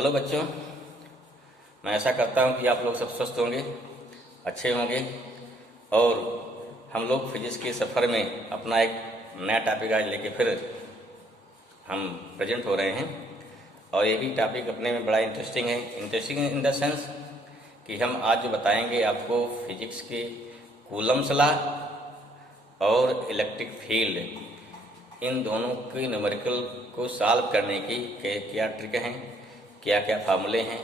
Hello बच्चों, मैं ऐसा करता हूँ कि आप लोग सब स्वस्थ होंगे, अच्छे होंगे और हम लोग फिजिक्स के सफ़र में अपना एक नया टॉपिक आज लेके फिर हम प्रेजेंट हो रहे हैं। और ये भी टॉपिक अपने में बड़ा इंटरेस्टिंग है। इंटरेस्टिंग इन द सेंस कि हम आज जो बताएंगे आपको फिजिक्स के कूलम्स लॉ और इलेक्ट्रिक फील्ड, इन दोनों के न्यूमेरिकल को सॉल्व करने की क्या ट्रिक हैं, क्या क्या फार्मूले हैं,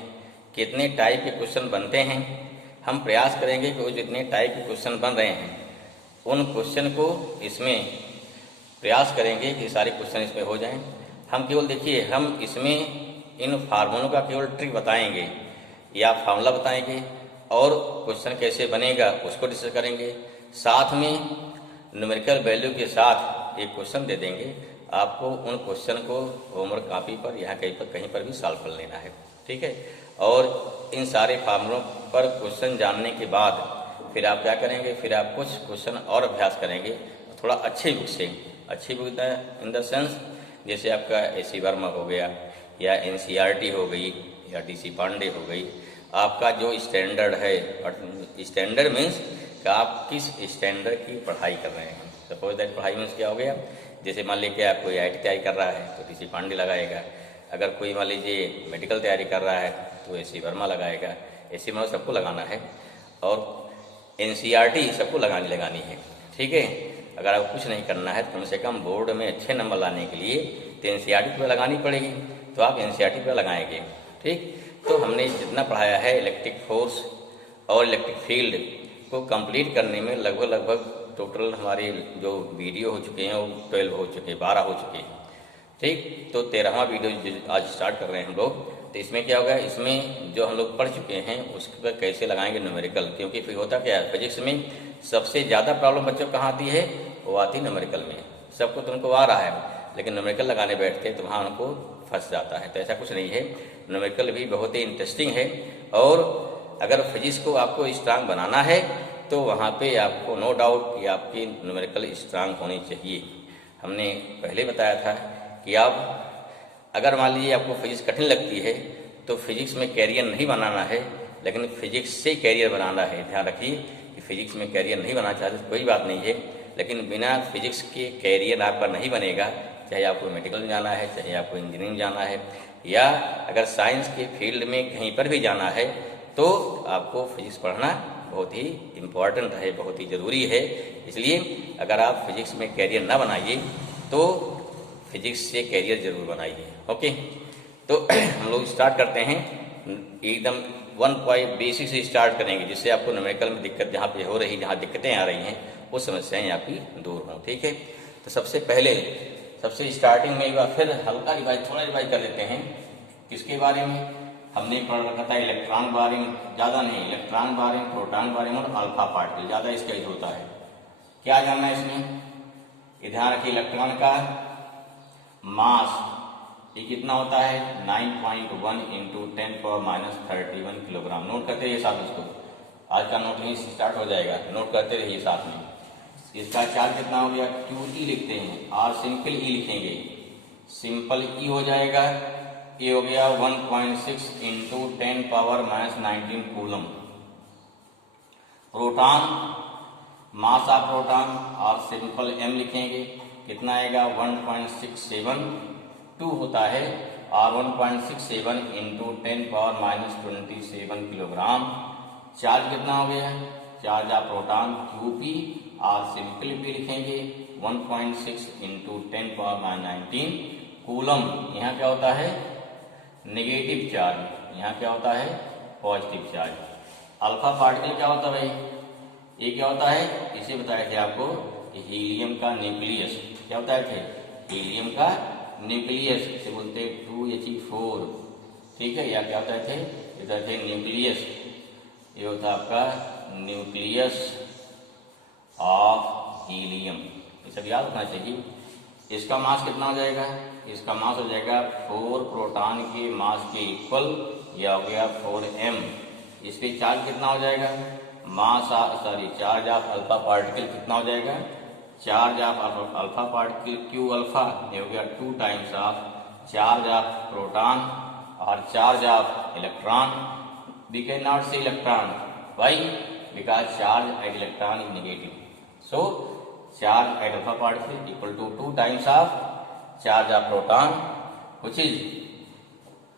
कितने टाइप के क्वेश्चन बनते हैं। हम प्रयास करेंगे कि वो जितने टाइप के क्वेश्चन बन रहे हैं उन क्वेश्चन को इसमें प्रयास करेंगे कि सारे क्वेश्चन इसमें हो जाएं। हम केवल देखिए, हम इसमें इन फार्मूलों का केवल ट्रिक बताएंगे या फार्मूला बताएंगे और क्वेश्चन कैसे बनेगा उसको डिस्कस करेंगे। साथ में न्यूमेरिकल वैल्यू के साथ एक क्वेश्चन दे देंगे, आपको उन क्वेश्चन को होमवर्क कापी पर या कहीं पर भी सॉल्व कर लेना है, ठीक है। और इन सारे फार्मूलों पर क्वेश्चन जानने के बाद फिर आप क्या करेंगे, फिर आप कुछ क्वेश्चन और अभ्यास करेंगे थोड़ा अच्छी बुक से। अच्छी बुक इन द सेंस जैसे आपका AC वर्मा हो गया या NCERT हो गई या DC पांडे हो गई। आपका जो स्टैंडर्ड है, स्टैंडर्ड मीन्स कि आप किस स्टैंडर्ड की पढ़ाई कर रहे हैं। सपोज दैट पढ़ाई मीन्स क्या हो गया, जैसे मान लीजिए आप कोई IIT तैयारी कर रहा है तो DC पांडे लगाएगा। अगर कोई मान लीजिए मेडिकल तैयारी कर रहा है तो AC वर्मा लगाएगा। AC वर्मा सबको लगाना है और NCERT सबको लगानी है, ठीक है। अगर आपको कुछ नहीं करना है तो कम से कम बोर्ड में अच्छे नंबर लाने के लिए तो NCERT पर लगानी पड़ेगी, तो आप NCERT पर लगाएंगे, ठीक। तो हमने जितना पढ़ाया है इलेक्ट्रिक फोर्स और इलेक्ट्रिक फील्ड को कंप्लीट करने में लगभग टोटल हमारे जो वीडियो हो चुके हैं वो 12 हो चुके हैं, 12 हो चुके हैं, ठीक। तो 13वां वीडियो आज स्टार्ट कर रहे हैं हम लोग। तो इसमें क्या होगा, इसमें जो हम लोग पढ़ चुके हैं उस पर कैसे लगाएंगे न्यूमेरिकल। क्योंकि फिर होता क्या है, फिजिक्स में सबसे ज़्यादा प्रॉब्लम बच्चों कहाँ आती है, वो आती है न्यूमेरिकल में। सबको तो उनको आ रहा है लेकिन न्यूमेरिकल लगाने बैठते तो वहाँ उनको फंस जाता है। तो ऐसा कुछ नहीं है, न्यूमेरिकल भी बहुत ही इंटरेस्टिंग है। और अगर फिजिक्स को आपको स्ट्रांग बनाना है तो वहाँ पे आपको नो डाउट कि आपकी न्यूमेरिकल स्ट्रांग होनी चाहिए। हमने पहले बताया था कि आप अगर मान लीजिए आपको फिजिक्स कठिन लगती है तो फिजिक्स में कैरियर नहीं बनाना है, लेकिन फिजिक्स से कैरियर बनाना है। ध्यान रखिए कि फिजिक्स में कैरियर नहीं बनाना चाहते तो कोई बात नहीं है, लेकिन बिना फिजिक्स के कैरियर आपका नहीं बनेगा। चाहे आपको मेडिकल में जाना है, चाहे आपको इंजीनियरिंग जाना है, या अगर साइंस के फील्ड में कहीं पर भी जाना है तो आपको फिजिक्स पढ़ना बहुत ही इम्पॉर्टेंट है, बहुत ही ज़रूरी है। इसलिए अगर आप फिजिक्स में कैरियर ना बनाइए तो फिजिक्स से कैरियर जरूर बनाइए, ओके। तो हम लोग स्टार्ट करते हैं एकदम 1 पॉइंट बेसिक से स्टार्ट करेंगे, जिससे आपको न्यूमेरिकल में दिक्कत जहाँ पे हो रही, जहाँ दिक्कतें आ रही हैं वो समस्याएं आपकी दूर हों, ठीक है। तो सबसे स्टार्टिंग में एक बार फिर हल्का थोड़ा रिवाइज कर लेते हैं। किसके बारे में हमने पढ़ रखा था, इलेक्ट्रॉन बारे में, ज़्यादा नहीं, इलेक्ट्रॉन बारे में, प्रोटॉन बारे में और अल्फा पार्टिकल, ज़्यादा इसका यूज होता है। क्या जानना है इसमें, ध्यान रखिए। इलेक्ट्रॉन का मास ये कितना होता है, 9.1 × 10⁻³ किलोग्राम। नोट करते रहिए साथ इसको, आज का नोट यहीं स्टार्ट हो जाएगा, नोट करते रहिए साथ में। इसका चार्ज कितना हो गया, QE लिखते हैं और सिंपल E लिखेंगे, सिंपल E हो जाएगा। ये हो गया 1.6 × 10⁻19 coulomb. Proton, mass of proton और सिंपल M लिखेंगे, कितना आएगा 1.672 होता है और 1.67 × 10⁻27 किलोग्राम। चार्ज कितना हो गया, चार्ज ऑफ प्रोटॉन QP और सिंपल P लिखेंगे 1.6 × 10⁻19 कूलम। यहाँ क्या होता है, नेगेटिव चार्ज, यहाँ क्या होता है, पॉजिटिव चार्ज। अल्फा पार्टिकल क्या होता है भाई, ये क्या होता है, इसे बताए थे आपको, हीलियम का न्यूक्लियस। क्या बताए थे, हीलियम का न्यूक्लियस, इसे बोलते हैं 2He4, ठीक है। या क्या बताए थे, बताए थे न्यूक्लियस, ये होता है आपका न्यूक्लियस ऑफ हीलियम। ये सब याद रखना चाहिए। इसका मास कितना हो जाएगा, इसका मास हो जाएगा 4 प्रोटॉन के मास के इक्वल, यह हो गया 4m। इस पे चार्ज कितना हो जाएगा, चार्ज ऑफ अल्फा पार्टिकल कितना हो जाएगा, charge of alpha particle Q alpha, ये हो गया 2 times of charge of proton or charge of electron. We cannot say electron. Why? Because charge at electron is negative. So charge at alpha particle equal to 2 times of charge of proton, which is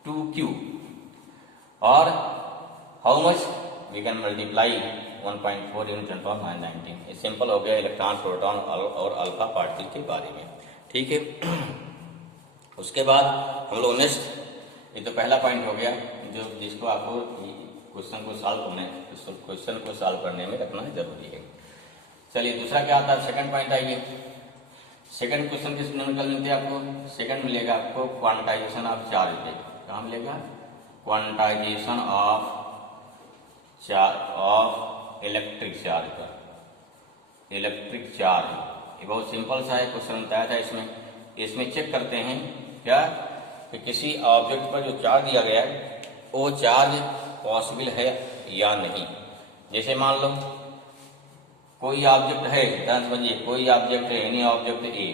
2q. Or how much? We can multiply 1.4 into 10 power minus 19. ये simple हो गया electron, proton और alpha particle के बारे में। ठीक है। उसके बाद हम लोग नेक्स्ट, ये तो पहला पॉइंट हो गया जो जिसको आपको क्वेश्चन को सॉल्व करने में रखना जरूरी है। चलिए दूसरा क्या आता है, सेकंड पॉइंट आइए। सेकंड क्वेश्चन किस निकल मिलते हैं आपको? सेकंड मिलेगा आपको क्वांटाइजेशन ऑफ चार्ज पे। कहाँ मिलेगा? क्वांटाइजेशन ऑफ इलेक्ट्रिक चार्ज पर। इलेक्ट्रिक चार्ज ये बहुत सिंपल सा है, क्वेश्चन बताया था इसमें चेक करते हैं क्या कि किसी ऑब्जेक्ट पर जो चार्ज दिया गया है वो चार्ज पॉसिबल है या नहीं। जैसे मान लो कोई ऑब्जेक्ट है, ध्यान समझिए, कोई ऑब्जेक्ट है, एनी ऑब्जेक्ट ए।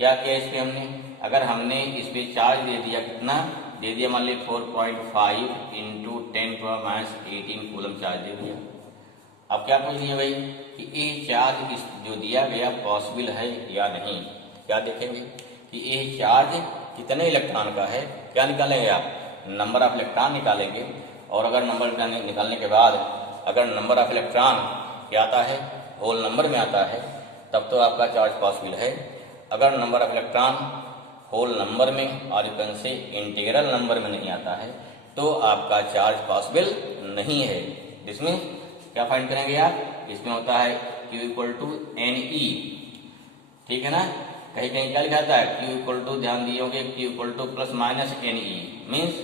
क्या किया इस पे हमने? अगर हमने इस पे चार्ज दे दिया, कितना दे दिया? मान ली 4.5 इंटू 10⁻18 कूलम चार्ज दे दिया। अब क्या पूछ लिया भाई कि ये चार्ज इस जो दिया गया पॉसिबल है या नहीं। क्या देखेंगे कि ये चार्ज कितने इलेक्ट्रॉन का है। क्या निकालेंगे आप? नंबर ऑफ इलेक्ट्रॉन निकालेंगे। और अगर नंबर निकालने के बाद अगर नंबर ऑफ इलेक्ट्रॉन क्या आता है, होल नंबर में आता है, तब तो आपका चार्ज पॉसिबल है। अगर number of electron hole number में और यूं से इंटीग्रल नंबर में नहीं आता है तो आपका चार्ज पॉसिबल नहीं है। जिसमें क्या फाइंड करेंगे आप? इसमें होता है Q इक्वल टू NE। ठीक है ना? कहीं कहीं क्या लिखा था? Q इक्वल टू, ध्यान दिए होंगे, Q equal two plus minus NE। Means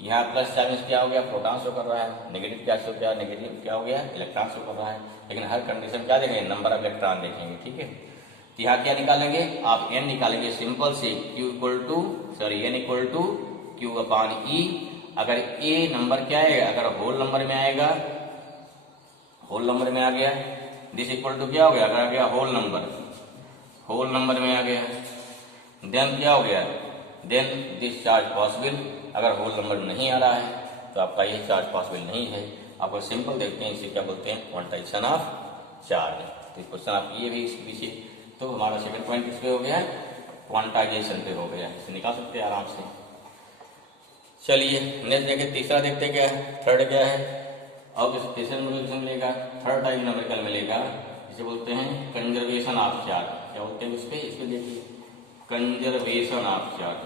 यहाँ प्लस चार्ज क्या हो गया? प्रोटॉन शो कर रहा है। नेगेटिव क्या शो किया? नेगेटिव क्या हो गया? इलेक्ट्रॉन शो कर रहा है। लेकिन हर कंडीशन क्या देखेंगे? नंबर ऑफ इलेक्ट्रॉन देखेंगे। ठीक है। तो यहाँ क्या निकालेंगे आप? n निकालेंगे सिंपल से। N equal to Q upon E। अगर A नंबर क्या है, अगर होल नंबर में आएगा, होल नंबर में आ गया, दिस इक्वल टू क्या हो गया? अगर आ गया होल नंबर में आ गया, देन क्या हो गया? Then this charge possible. अगर होल नंबर नहीं आ रहा है तो आपका ये चार्ज पॉसिबल नहीं है। आपको सिंपल देखते हैं, इसे क्या बोलते हैं? Quantization of charge. तो क्वेश्चन आप ये भी इसके पीछे। तो हमारा सेकंड पॉइंट किस पे हो गया? क्वांटाइजेशन पे हो गया। इसे निकाल सकते हैं आराम से। चलिए नेक्स्ट देखिए, तीसरा देखते क्या है, थर्ड क्या है। अब इस तीसरे नंबर मिलेगा, थर्ड टाइप नंबर मिलेगा, इसे बोलते हैं कंजर्वेशन ऑफ चार्ज। क्या बोलते हैं इसपे देखिए, conservation of charge,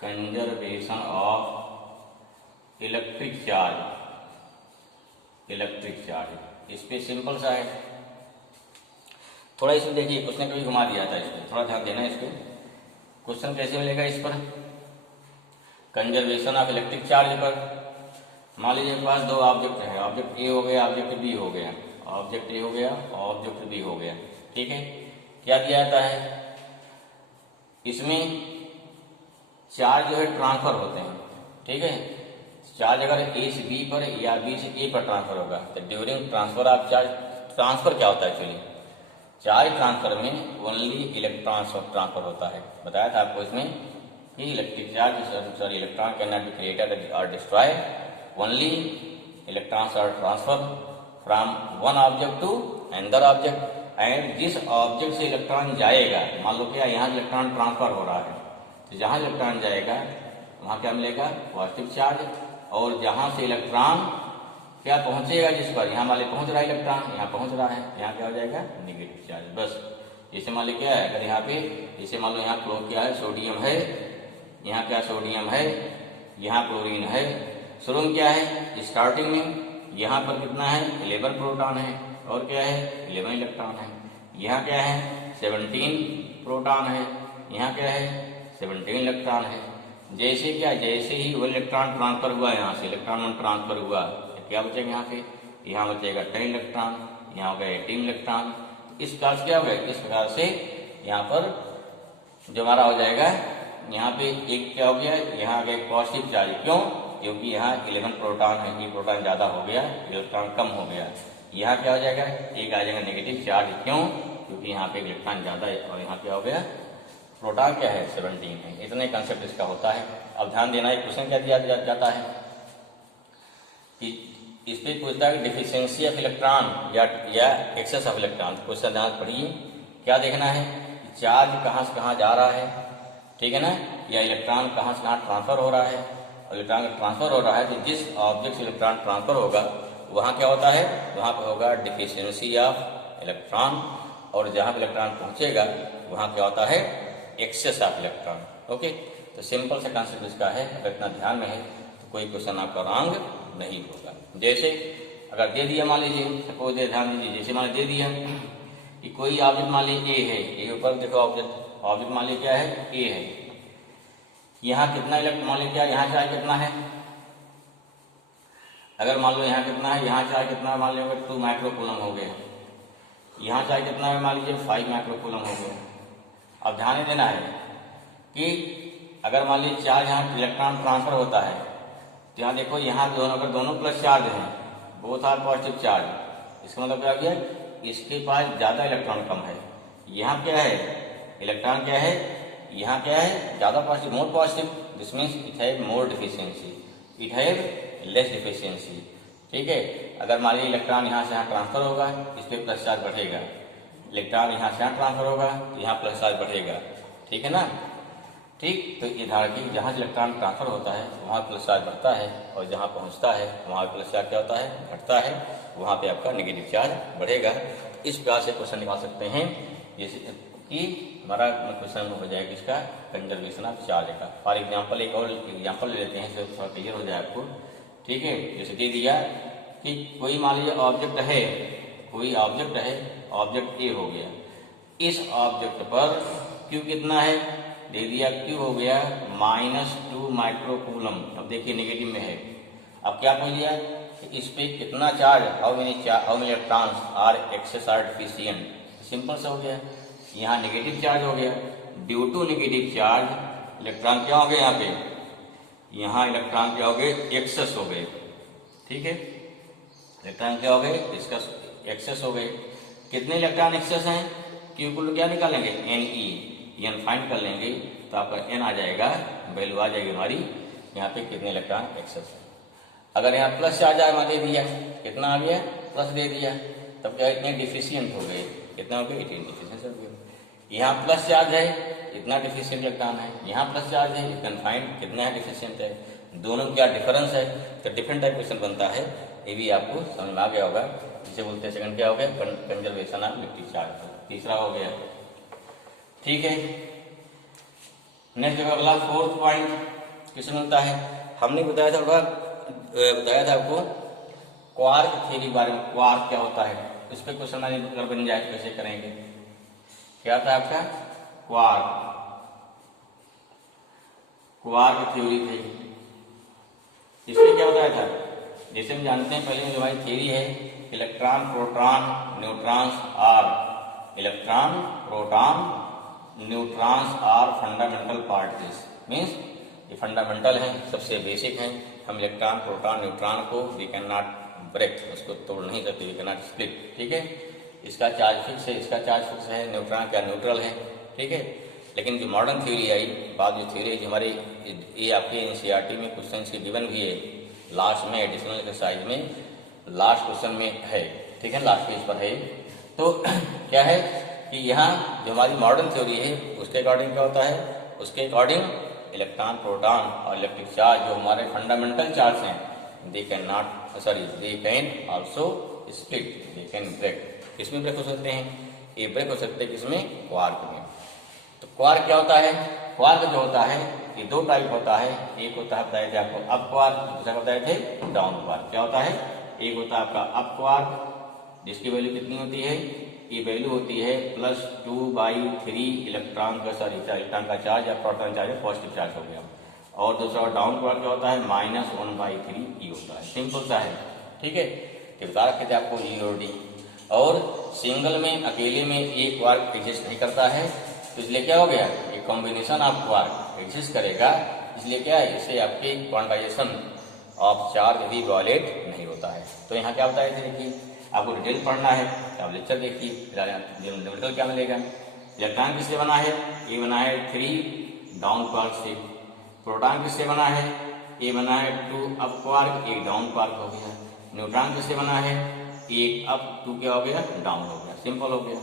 conservation of electric charge. इस पे सिंपल सा है, थोड़ा इसमें देखिए, क्वेश्चन कभी घुमा दिया था, इसमें थोड़ा ध्यान देना। इस पे क्वेश्चन कैसे मिलेगा? इस पर कंजर्वेशन ऑफ इलेक्ट्रिक चार्ज पर मान लीजिए मेरे पास दो ऑब्जेक्ट है, ऑब्जेक्ट ए हो गया, ऑब्जेक्ट बी हो गया, ऑब्जेक्ट ए हो गया, ऑब्जेक्ट बी हो गया। ठीक है। क्या किया जाता है इसमें? चार्ज जो है ट्रांसफर होते हैं। ठीक है। चार्ज अगर ए से बी पर या बी से ए पर ट्रांसफर होगा तो during transfer of charge, transfer क्या होता है एक्चुअली? चार्ज ट्रांसफर में ओनली इलेक्ट्रॉन ट्रांसफर होता है। बताया था आपको इसमें कि electric charge electron can not be created और destroy, only electrons are transfer from one object to another object. And जिस ऑब्जेक्ट से इलेक्ट्रॉन जाएगा, मान लो क्या यहाँ इलेक्ट्रॉन ट्रांसफर हो रहा है, तो जहाँ इलेक्ट्रॉन जाएगा वहाँ क्या मिलेगा? Positive charge. और जहाँ से इलेक्ट्रॉन क्या पहुंचेगा, जिस पर यहाँ मान लो पहुंच रहा है इलेक्ट्रॉन, यहाँ पहुंच रहा है, यहाँ क्या हो जाएगा? Negative charge. बस जैसे मान लो क्या है, अगर यहाँ पे जैसे मान लो यहाँ क्लोर क्या है? सोडियम है, यहाँ क्या सोडियम है, यहाँ क्लोरीन है। शुरू में क्या है? स्टार्टिंग में यहाँ पर कितना है? 11 प्रोटॉन है, और क्या है? 11 इलेक्ट्रॉन है। यहाँ क्या है? 17 प्रोटॉन है, यहाँ क्या है? 17 इलेक्ट्रॉन है। जैसे क्या, जैसे ही वो इलेक्ट्रॉन ट्रांसफर हुआ, यहाँ से इलेक्ट्रॉन ट्रांसफर हुआ, तो क्या बचेगा यहाँ पे? यहाँ बचेगा 10 इलेक्ट्रॉन, यहाँ हो गया 18 इलेक्ट्रॉन। इस प्रकार से क्या हो गया? इस प्रकार से यहाँ पर जो हमारा हो जाएगा, यहाँ पे एक क्या हो गया? यहाँ आ गया पॉजिटिव चार्ज। क्यों? क्योंकि यहाँ 11 प्रोटॉन है, ये प्रोटॉन ज्यादा हो गया, इलेक्ट्रॉन कम हो गया। यहाँ क्या हो जाएगा? एक आ जाएगा नेगेटिव चार्ज। क्यों? क्योंकि यहाँ पे इलेक्ट्रॉन ज्यादा है और यहाँ क्या हो गया? प्रोटॉन क्या है 17 है। इतने कंसेप्ट इसका होता है। अब ध्यान देना, एक क्वेश्चन क्या दिया जाता है कि इस पे पूछता है डिफिशियंसी ऑफ इलेक्ट्रॉन या एक्सेस ऑफ इलेक्ट्रॉन। क्वेश्चन ध्यान पढ़िए, क्या देखना है, चार्ज कहाँ से कहाँ जा रहा है, ठीक है ना, या इलेक्ट्रॉन कहाँ से कहाँ ट्रांसफर हो रहा है। इलेक्ट्रॉन ट्रांसफर हो रहा है तो जिस ऑब्जेक्ट से इलेक्ट्रॉन ट्रांसफर होगा वहाँ क्या होता है, वहाँ पर होगा डिफिशियंसी ऑफ इलेक्ट्रॉन, और जहाँ पर इलेक्ट्रॉन पहुँचेगा वहाँ क्या होता है, एक्सेस ऑफ इलेक्ट्रॉन। ओके, तो सिंपल सा कंसेप्ट इसका है। अगर इतना ध्यान में है तो कोई क्वेश्चन आपका रॉन्ग नहीं होगा। जैसे अगर दे दिया, मान लीजिए सपोज ध्यान दीजिए, जैसे मान दे दिया कि कोई ऑब्जेक्ट मान लीजिए ए है, ए ऊपर देखो ऑब्जेक्ट मान लीजिए क्या है, ए है। यहाँ कितना इलेक्ट्रॉन, मान लीजिए क्या, यहाँ चार्ज कितना है, अगर मान लो यहाँ कितना है, यहाँ चार्ज कितना है, मान लीजिए 2 माइक्रोकूलम हो गया, यहाँ चार्ज कितना है, मान लीजिए 5 माइक्रोकूलम हो गया। अब ध्यान देना है कि अगर मान लीजिए चार्ज यहाँ इलेक्ट्रॉन ट्रांसफर होता है तो यहाँ देखो, यहाँ दोनों अगर दोनों प्लस चार्ज हैं, बोथ आर पॉजिटिव चार्ज, इसका मतलब क्या गया, इसके पास ज़्यादा इलेक्ट्रॉन कम है। यहाँ क्या है, इलेक्ट्रॉन क्या है, यहाँ क्या है, ज़्यादा positive, more positive, this means it have more deficiency, it have less deficiency. ठीक है, अगर मान लीजिए इलेक्ट्रॉन यहाँ से यहाँ ट्रांसफर होगा, इस पर प्लस चार्ज बढ़ेगा, इलेक्ट्रॉन यहाँ से यहाँ ट्रांसफर होगा तो यहाँ प्लस चार्ज बढ़ेगा, ठीक है ना। ठीक, तो ये धारा की जहाँ से इलेक्ट्रॉन ट्रांसफर होता है वहाँ प्लस चार्ज बढ़ता है, और जहाँ पहुँचता है वहाँ प्लस चार्ज क्या होता है, घटता है, वहाँ पे आपका नेगेटिव चार्ज बढ़ेगा। इस प्रकार से क्वेश्चन निकाल सकते हैं, जैसे कि हमारा क्वेश्चन हो जाएगा इसका कंजर्वेशन ऑफ चार्ज का। फॉर एग्जाम्पल एक और एग्जाम्पल ले लेते हैं, थोड़ा क्लियर हो जाए आपको। ठीक है, जैसे दे दिया कि कोई मान लीजिए ऑब्जेक्ट है, कोई ऑब्जेक्ट है, ऑब्जेक्ट ए हो गया, इस ऑब्जेक्ट पर क्यू कितना है, दे दिया क्यू हो गया -2 माइक्रोकूलम। अब देखिए नेगेटिव में है। अब क्या पूछ दिया कि इस पे कितना charge, how many electrons are excess or deficient. Simple सा हो गया, यहाँ नेगेटिव चार्ज हो गया, due to negative charge electron क्या हो गए, यहाँ पे यहाँ इलेक्ट्रॉन क्या हो गए, एक्सेस हो गए। ठीक है, इलेक्ट्रॉन क्या हो गए, इसका एक्सेस हो गए। कितने इलेक्ट्रॉन एक्सेस हैं, क्यू को क्या निकालेंगे, एन फाइंड कर लेंगे तो आपका एन आ जाएगा, वैल्यू आ जाएगी हमारी यहाँ पे कितने इलेक्ट्रॉन एक्सेस है। अगर यहाँ प्लस चार्ज आया दे दिया, कितना आ गया, प्लस दे दिया, तब क्या इतने डिफिशियंट हो गए, कितना हो गया, 18 डिफिशियंट हो गया। यहाँ प्लस चार्ज है, इतना डिफिशियंट इलेक्ट्रॉन है, यहाँ प्लस चार्ज है, इतना फाइंड कितना है डिफिशियंट है, दोनों क्या डिफरेंस है, तो डिफरेंट टाइप क्वेश्चन बनता है। ये भी आपको समझ में आ गया होगा। जिसे बोलते हैं सेकंड क्या हो गया, कंजर्वेशन ऑफ इलेक्ट्रिक चार्ज, तीसरा हो गया। ठीक है, नेक्स्ट देखो अगला 4th पॉइंट किसमें मिलता है, हमने बताया था आपको क्वार्क थ्योरी के बारे में। क्वार्क क्या होता है, इस पे क्वेश्चन अगर बन जाए तो कैसे करेंगे, क्या था आपका क्वार्क थ्योरी थी। इसमें क्या बताया था, जैसे हम जानते हैं पहले जो हमारी थ्योरी है, electron proton neutrons are fundamental particles. Means ये फंडामेंटल हैं, सबसे बेसिक हैं। हम इलेक्ट्रॉन प्रोटॉन न्यूट्रॉन को वी कैन नॉट ब्रेक, उसको तोड़ नहीं सकते, वी कैन नॉट स्प्लिट। ठीक है, इसका चार्ज फिक्स है, इसका चार्ज फिक्स है, न्यूट्रॉन क्या न्यूट्रल है। ठीक है, लेकिन जो मॉडर्न थ्योरी आई, बाद जो थ्योरी जो हमारे ये आपके एनसीईआरटी में क्वेश्चन के गिवन भी है, लास्ट में एडिशनल एक्सरसाइज में लास्ट क्वेश्चन में है। ठीक है, लास्ट पेज पर है। तो क्या है कि यहाँ जो हमारी मॉडर्न थ्योरी है उसके अकॉर्डिंग क्या होता है, उसके अकॉर्डिंग इलेक्ट्रॉन प्रोटॉन और इलेक्ट्रिक चार्ज जो हमारे फंडामेंटल चार्ज हैं, they can also split, they can break. किसमें ब्रेक हो सकते हैं, ये ब्रेक हो सकते हैं किसमें, क्वार्क में। तो क्वार्क क्या होता है, क्वार्क जो होता है ये 2 टाइप होता है। एक होता है बताए थे आपको अप क्वार्क, दूसरा बताए थे डाउन क्वार्क। क्या होता है, एक होता है आपका अप क्वार्क जिसकी वैल्यू कितनी होती है, ये वैल्यू होती है +2/3 इलेक्ट्रॉन का इलेक्ट्रॉन का चार्ज या प्रोटॉन चार्ज पॉजिटिव चार्ज हो गया। और दूसरा डाउन क्वार्क क्या होता है, -1/3 ई होता है। सिंपल सा है। ठीक है, तो बता रखे थे आपको ई और डी। और सिंगल में अकेले में ये क्वार्क एग्जिस्ट नहीं करता है, तो इसलिए क्या हो गया, ये कॉम्बिनेशन ऑफ क्वार्क एग्जिस्ट करेगा। इसलिए क्या है, इससे आपके क्वांटाइजेशन ऑफ चार्ज भी वायलेट नहीं होता है। तो यहाँ क्या बताया थे, देखिए आपको डिटेल पढ़ना है तो आप लेक्चर देखिए, न्यूमेरिकल क्या मिलेगा, इलेक्ट्रॉन किससे बना है? ये बना है 3 डाउन क्वार्क से। प्रोटॉन किससे बना है? ये बना है 2 अप क्वार्क, एक डाउन क्वार्क हो गया। न्यूट्रॉन किससे बना है? एक अप 2 क्या हो गया? डाउन हो गया। सिंपल हो गया।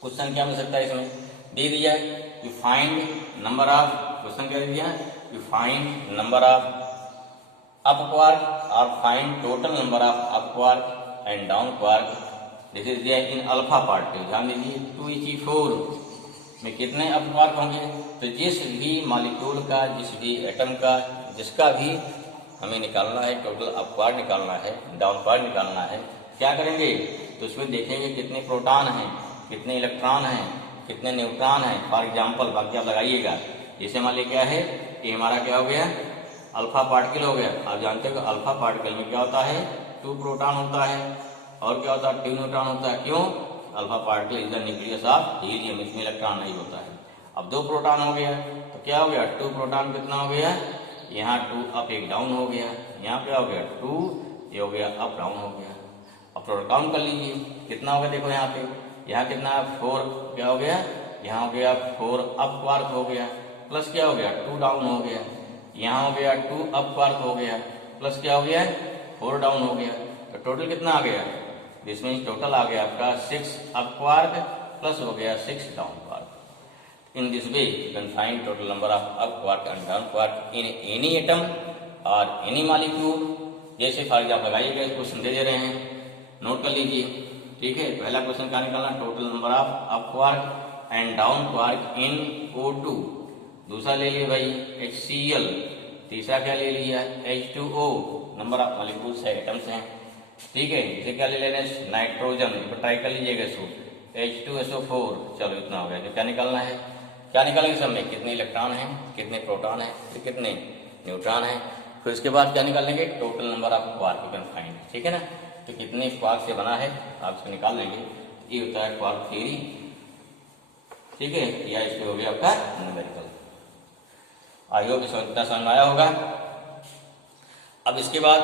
क्वेश्चन क्या मिल सकता है इसमें? दे दिया you find number of, question क्या दे दिया? You find number of up quark और find total number of up quark and down quark. This is दिया इन अल्फा पार्टिकल। ध्यान दीजिए 2He4 में कितने अप क्वार्क होंगे? तो जिस भी मॉलिक्यूल का, जिस भी एटम का, जिसका भी हमें निकालना है, टोटल अप क्वार्क निकालना है, डाउन क्वार्क निकालना है, क्या करेंगे? तो उसमें देखेंगे कितने प्रोटॉन हैं, कितने इलेक्ट्रॉन हैं, कितने न्यूट्रॉन हैं। फॉर एग्जाम्पल बाकी आप लगाइएगा। जैसे मान लीजिए क्या है, ये हमारा क्या हो गया? अल्फा पार्टिकल हो गया। आप जानते हो कि अल्फा पार्टिकल में क्या होता है? 2 प्रोटॉन होता है और क्या होता है? 2 न्यूट्रॉन होता है। क्यों? Alpha particle is the nucleus of helium, इसमें इलेक्ट्रॉन नहीं होता है। अब 2 प्रोटॉन हो गया तो क्या हो गया? 2 प्रोटॉन कितना हो गया? यहाँ 2 अप एक डाउन हो गया। यहाँ क्या हो गया? 2 ये हो गया अप डाउन हो गया। अब टोटल काउंट कर लीजिए कितना हो गया। देखो यहाँ पे, यहाँ कितना? 4 क्या हो गया? यहाँ हो गया 4 अप क्वार्क हो गया, प्लस क्या हो गया? 2 डाउन हो गया। यहाँ हो गया 2 अप क्वार्क हो गया, प्लस क्या हो गया? 4 डाउन हो गया। तो टोटल कितना आ गया? इसमें टोटल आ गया आपका 6 अप क्वार्क प्लस हो गया 6 down quark. In this way you can find total number of up quark and down quark in any atom और एनी मॉलिक्यूल। जैसे फॉर एग्जाम्पल लगाइएगा, इसको क्वेश्चन दे रहे हैं, नोट कर लीजिए। ठीक है, पहला क्वेश्चन क्या निकालना? Total number of up quark and down quark in O2। दूसरा ले लिया भाई HCl। तीसरा क्या ले लिया? H2O। नंबर ऑफ मॉलिक्यूल्स है, एटम्स हैं। ठीक है, इसे क्या ले लेना? नाइट्रोजन। ट्राई कर लीजिएगा इसको, H2SO4। चलो इतना हो गया। तो क्या निकालना है? क्या निकालेंगे सब में? कितने इलेक्ट्रॉन हैं, कितने प्रोटॉन हैं, फिर कितने न्यूट्रॉन हैं। फिर उसके बाद क्या निकालेंगे? Total number of quark you can find. ठीक है ना? तो कितने क्वार्क से बना है आप इसको निकाल लेंगे। ये होता है क्वार्क थ्योरी। ठीक है, या इसको हो गया आपका न्यूमेरिकल। आई होप इसमें इतना समझ में आया होगा। अब इसके बाद